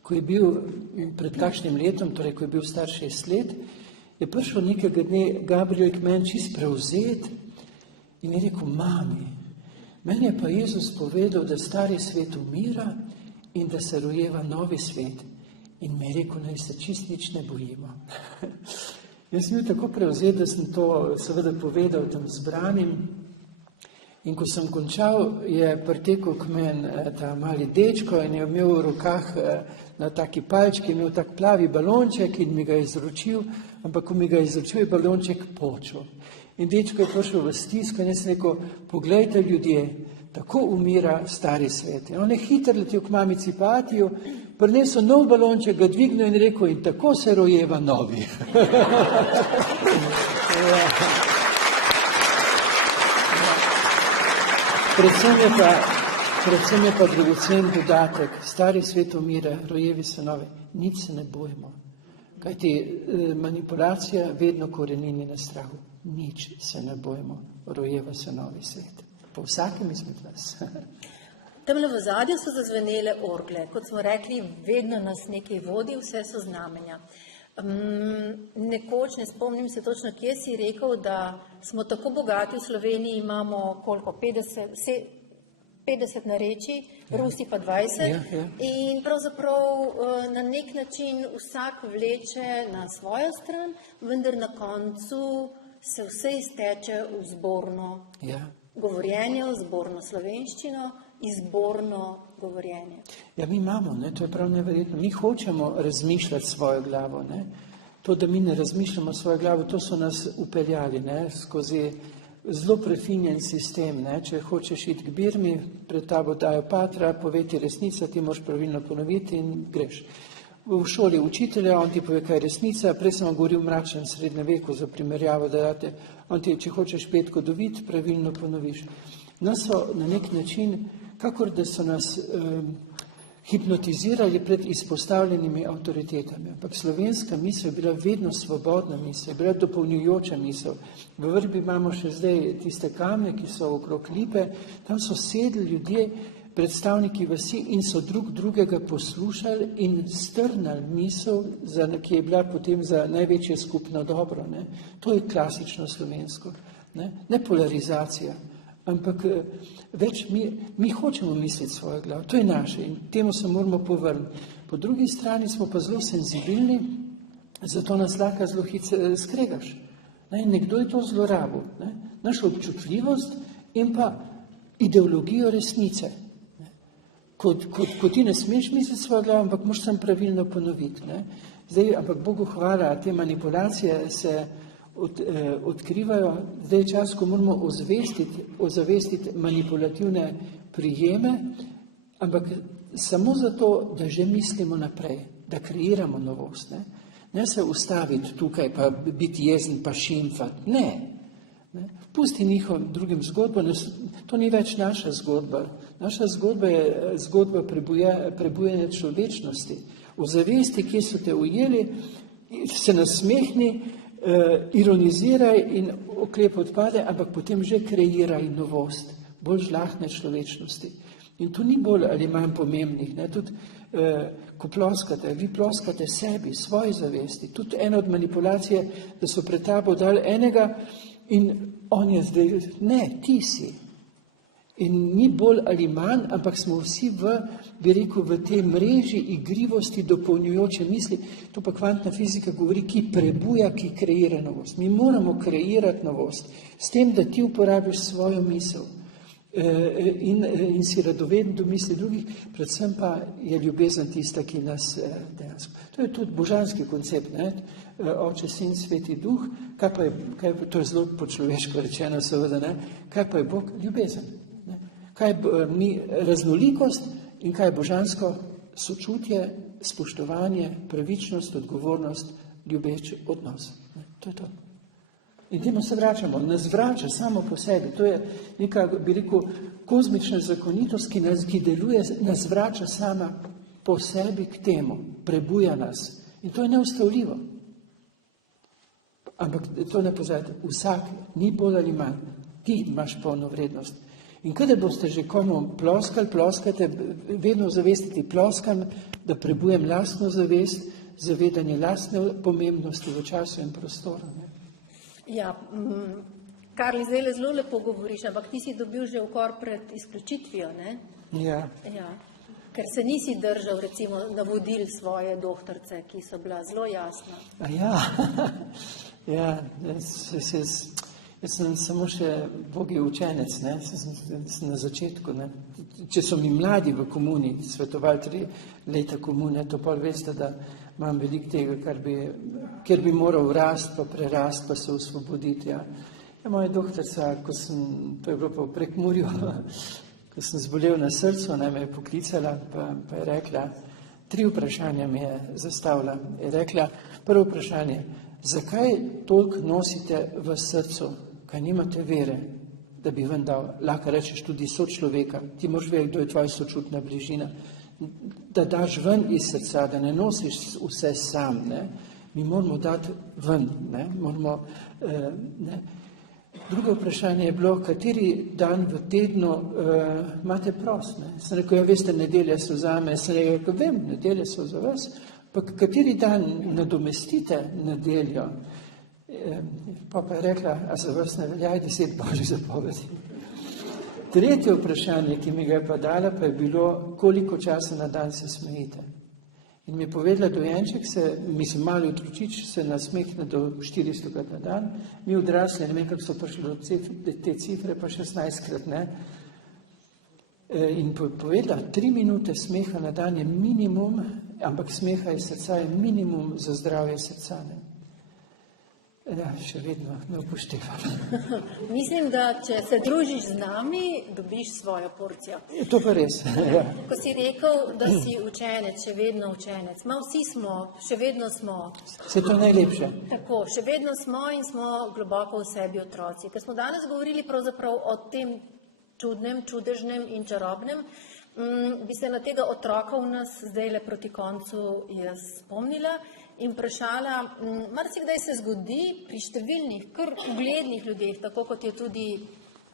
ko je bil pred kakšnim letom, torej ko je bil star 6 let, je prišel nekega dne Gabriel k meni čist prevzet in je rekel, mami, meni je pa Jezus povedal, da stari svet umira in da se rojeva novi svet. In mi je rekel, naj se čist nič ne bojimo. Jaz sem bil tako prevzet, da sem to seveda povedal tam zbranim. In ko sem končal, je pritekel k meni ta mali dečko in je imel v rokah na taki palčki, imel tak plavi balonček in mi ga je izročil, ampak ko mi ga je izročil, je balonček počel. In dečko je prišel v stisko in jaz sem rekel, poglejte ljudje, tako umira stari svet. In on je hitro letel k mamici Patiju, prinesel nov balonček, ga dvignil in rekel, in tako se rojeva novi. Predvsem je pa dragocen dodatek, stari svet umira, rojevi se novi, nič se ne bojimo. Kajti manipulacija vedno korenini na strahu, nič se ne bojimo, rojeva se novi svet. Po vsakem izmed nas. Tamle v ozadju so zazvenele orgle, kot smo rekli, vedno nas nekaj vodi, vse so znamenja. Nekoč, ne spomnim se točno, kje si rekel, da smo tako bogati v Sloveniji, imamo koliko, 50 narečij, Rusi pa 20 in pravzaprav na nek način vsak vleče na svojo stran, vendar na koncu se vse izteče v zborno govorjenje, v zborno slovenščino, izborno govorjenje. Ja, mi imamo, ne, to je prav neverjetno. Mi hočemo razmišljati svojo glavo, ne. To, da mi ne razmišljamo svojo glavo, to so nas upeljali, ne, skozi zelo prefinjen sistem, ne. Če hočeš iti k Birmi, pred tabo dajo patra, pove ti resnica, ti moraš pravilno ponoviti in greš. V šoli učitelja, on ti pove, kaj je resnica, prej sem vam govoril v mračnem srednjeveku za primerjavo, da date, on ti, če hočeš petko doviti, pravilno ponoviš. Nas so na nek način, kakor da so nas hipnotizirali pred izpostavljenimi avtoritetami. Ampak slovenska misel je bila vedno svobodna misel, je bila dopolnjujoča misel. V Vrbi imamo še zdaj tiste kamne, ki so okrog lipe, tam so sedli ljudje, predstavniki vasi in so drugega poslušali in strnali misel, ki je bila potem za največje skupno dobro. Ne? To je klasično slovensko. Ne polarizacija. Ampak več mi hočemo misliti svojo glavo, to je naše in temu se moramo povrniti. Po drugi strani smo pa zelo senzibilni, zato nas lahko zelo hitro skregaš. In nekdo je to zlorabil. Našo občutljivost in pa ideologijo resnice. Ko ti ne smeš misliti svojo glavo, ampak moraš sam pravilno ponoviti. Zdaj, ampak Bogu hvala, te manipulacije se odkrivajo, zdaj je čas, ko moramo ozavestiti manipulativne prijeme, ampak samo zato, da že mislimo naprej, da kreiramo novost. Ne se ustaviti tukaj, pa biti jezen, pa šimfati. Ne. Pusti njihov drugim zgodbo, to ni več naša zgodba. Naša zgodba je zgodba prebujanja človečnosti. Ozavesti, kje so te ujeli, se nasmehni, ironiziraj in oklep odpade, ampak potem že kreiraj novost, bolj žlahtne človečnosti. In tu ni bolj ali manj pomembnih. Tudi ko ploskate, vi ploskate sebi, svoji zavesti. Tudi ena od manipulacije, da so pred tabo dali enega in on je zdaj, ne, ti si. In ni bolj ali manj, ampak smo vsi v tej mreži igrivosti dopolnjujoče misli. To pa kvantna fizika govori, ki prebuja, ki kreira novost. Mi moramo kreirati novost s tem, da ti uporabiš svojo misel in si radoveden do misli drugih, predvsem pa je ljubezen tista, ki nas dejansko. To je tudi božanski koncept, ne? Oče, Sin, Sveti Duh, to je zelo počloveško rečeno, seveda, ne? Kaj pa je Bog? Ljubezen. Kaj je raznolikost in kaj je božansko sočutje, spoštovanje, pravičnost, odgovornost, ljubeč odnos. To je to. In temu se vračamo, nas vrača samo po sebi. To je neka, bi rekel, kozmična zakonitost, ki deluje, nas vrača sama po sebi k temu, prebuja nas. In to je neustavljivo. Ampak to ne pozabite, vsak, ni bolj ali manj, ti imaš polno vrednost. In kadar boste že komu ploskate, vedno zavestiti ploskam, da prebujem lastno zavest, zavedanje lastne pomembnosti v času in prostoru. Ne? Ja, Karli, zdaj zelo lepo govoriš, ampak ti si dobil že ukor pred izključitvijo, ne? Ja. Ja. Ker se nisi držal, recimo, navodil svoje doktorce, ki so bila zelo jasna. A ja, ja, jaz sem samo še bogi učenec, ne, sem na začetku, ne. Če so mi mladi v komuni svetovali 3 leta komune, to pa veste, da imam veliko tega, kjer bi moral rast, pa prerast, pa se osvoboditi, ja. Ja, moja doktorca, to je bilo pa v Prekmurju, ko sem zbolel na srcu, me je poklicala, pa je rekla, 3 vprašanja mi je zastavila. Je rekla, prvo vprašanje, zakaj toliko nosite v srcu, kaj nimate vere, da bi ven dal, lahko rečeš tudi sočloveka, ti moraš vedeti, kdo je tvoja sočutna bližina, da daš ven iz srca, da ne nosiš vse sam, ne? Mi moramo dati ven, ne? Moramo, ne? Drugo vprašanje je bilo, kateri dan v tednu imate prost. Ne? Sem rekel, ja, veste, nedelje so zame. Sem rekel, vem, nedelje so za vas. Pa kateri dan nadomestite nedeljo? Pa je rekla, a za vas ne velja 10 božjih zapovedi. Tretje vprašanje, ki mi ga je pa dala, pa je bilo, koliko časa na dan se smejite. In mi je povedala, dojenček mali otročič se nasmehne do 400krat na dan, mi odrasli, ne vem, kako so prišli do te cifre, pa 16krat, ne. In povedala, 3 minute smeha na dan je minimum, ampak smeha iz srca je minimum za zdravje srca, ne. Ja, še vedno ne upoštevam. Mislim, da če se družiš z nami, dobiš svojo porcijo. To pa res, ja. Ko si rekel, da si učenec, še vedno učenec, vsi smo, še vedno smo. Vse to najlepše. Tako, še vedno smo in smo globoko v sebi otroci. Ker smo danes govorili pravzaprav o tem čudnem, čudežnem in čarobnem, bi se na tega otroka v nas zdaj le proti koncu jaz spomnila in vprašala, marsikdaj se zgodi pri številnih, kar uglednih ljudeh, tako kot je tudi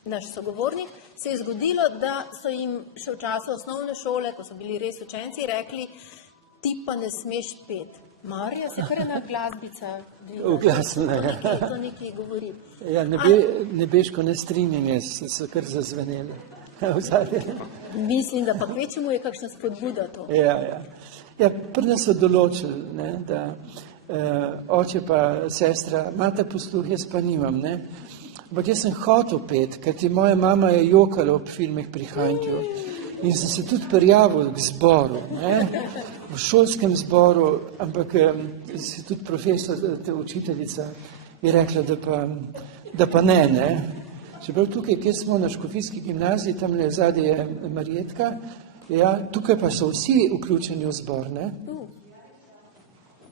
naš sogovornik, se je zgodilo, da so jim še v času osnovne šole, ko so bili res učenci, rekli, ti pa ne smeš peti. Marija, se kar ena glasbica uglasna, ja. To nekaj govori. Ja, nebeško nestrinjenje so kar zazvenele. Mislim, da pa kvečemu je kakšna spodbuda to. Ja. Ja, pri nas so določili, ne, da oče pa sestra, imate posluh, jaz pa nimam, ne. Ampak jaz sem hotel peti, ker ti moja mama je jokala ob filmih pri Hantju in sem se tudi prijavil k zboru, ne, v šolskem zboru, ampak se tudi profesor, učiteljica je rekla, da pa ne. Čeprav tukaj, kjer smo na Škofijski gimnaziji, tam le zadnje je Marjetka, ja, tukaj pa so vsi vključeni v zbor, ne?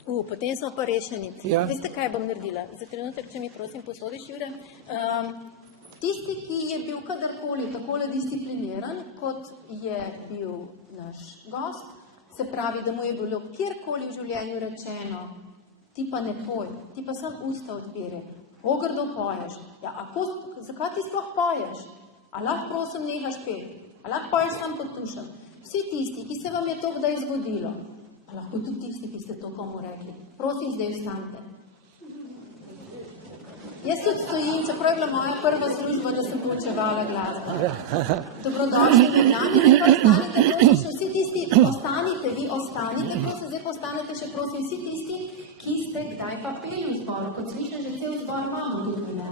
Potem smo pa rešeni. Ja. Veste, kaj bom naredila? Za trenutek, če mi prosim posodiš, Jure. Tisti, ki je bil kadarkoli takole discipliniran, kot je bil naš gost, se pravi, da mu je bilo kjerkoli v življenju rečeno, ti pa ne poj, ti pa sam usta odpire, ogrdo poješ. Ja, zakaj ti sploh poješ? A lahko prosim nehaš peti? A lahko poješ sam pod tušem? Vsi tisti, ki se vam je to kdaj zgodilo, pa lahko tudi tisti, ki ste to komu rekli, prosim, zdaj vstanite. Jaz tudi stojim, čeprav je bila moja prva služba, da sem poučevala glasbo. Dobrodošli v Ljubljani, pa ostanite, prosim, vsi tisti, ostanite, vi ostanite, prosim, zdaj postanete še, prosim, vsi tisti, ki ste kdaj pa peli v zboru, kot slišne, že cel zbor imamo tukaj, ne?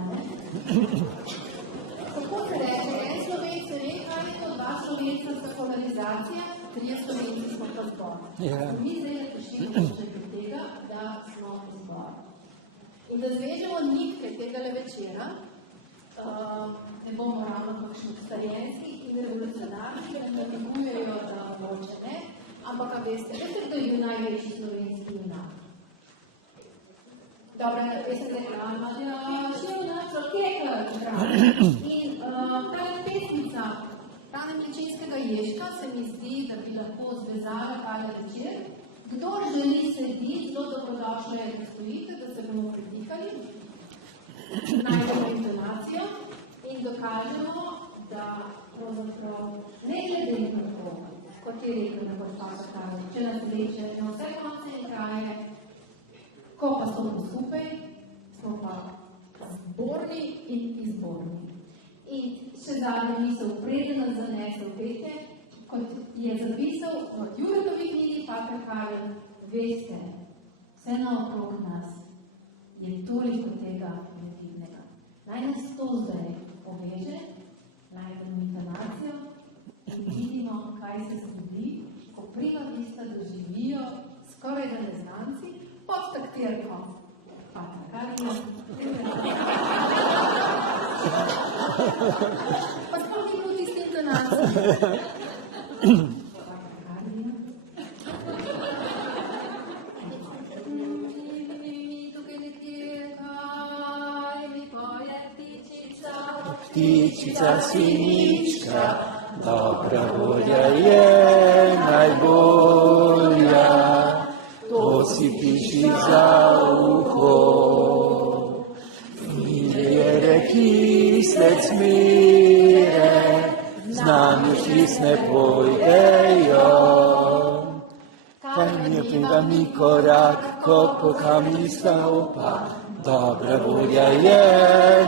Kako se reče, en Slovenc je rekel, to 2 Slovenca za polarizacija, 3 Slovenci smo pa zbor. Ja. Mi zdaj je prišli še do tega, da smo zbor. In da zvežemo nitke tega večera, ne bomo ravno kakšnih starjenskih in revolucionarnih, ki nam namigujejo, da moče ne, ampak veste, kdo je bil največji slovenski junak? Dobro, jaz sem rekla, šel načo kekel, in ta pesmica Tane Mlečinskega Ježka se mi zdi, da bi lahko zvezala tale večer. Kdo želi slediti, zelo dobrodošlo je, da stojite, da se bomo predihali, najdemo intonacijo in dokažemo, da pravzaprav ne glede na to, kot je rekel na gospoda Karla, če nas vleče na vse konce in kraje, ko pa smo skupaj, smo pa zborni in izborni. In še zadnje misel, preden nas zanesel pete, kot je zapisal v Juretovi knjigi Pater Karel, veste, vse naokrog nas je toliko tega nevidnega. Naj nas to zdaj poveže, najdemo intonacijo in vidimo, kaj se zgodi, ko Prima Vista doživijo skoraj da neznanci pod taktirko Pater Karla. Pa sploh ni bil tisti intonacij. Ptičica sinička, dobra volja je najbolja, to si piši za uho. Milje kislec mire, znani šlis ne pojdejo. Kaj mi je priva mi korak, ko pokami stopa, dobra volja je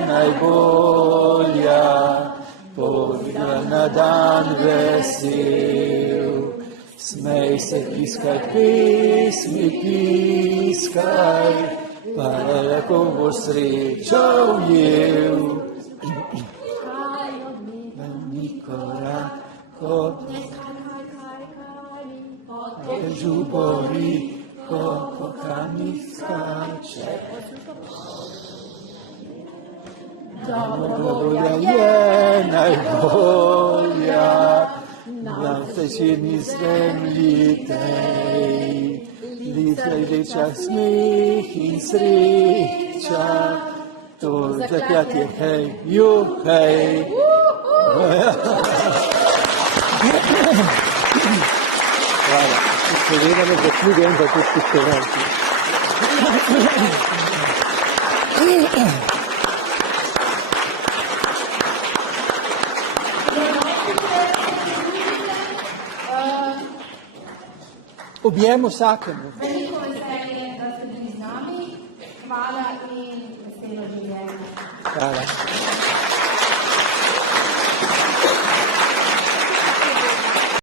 najbolja, povida na dan vesel. Smej se, piskaj pesmi, piskaj, pa lepo boš srečo ujel. Ni korak, ko žubori, ko po kamnih skače. Dobra volja je najbolja, na vsečini zemlji tej. Leča smeh in sreča, to zakljat je hej, juhej. Hvala. Povedano za knjige in za tudi pistovalci. Objem vsakemu. Veliko veselje, da ste bili z nami. Hvala in veselo življenje. Hvala.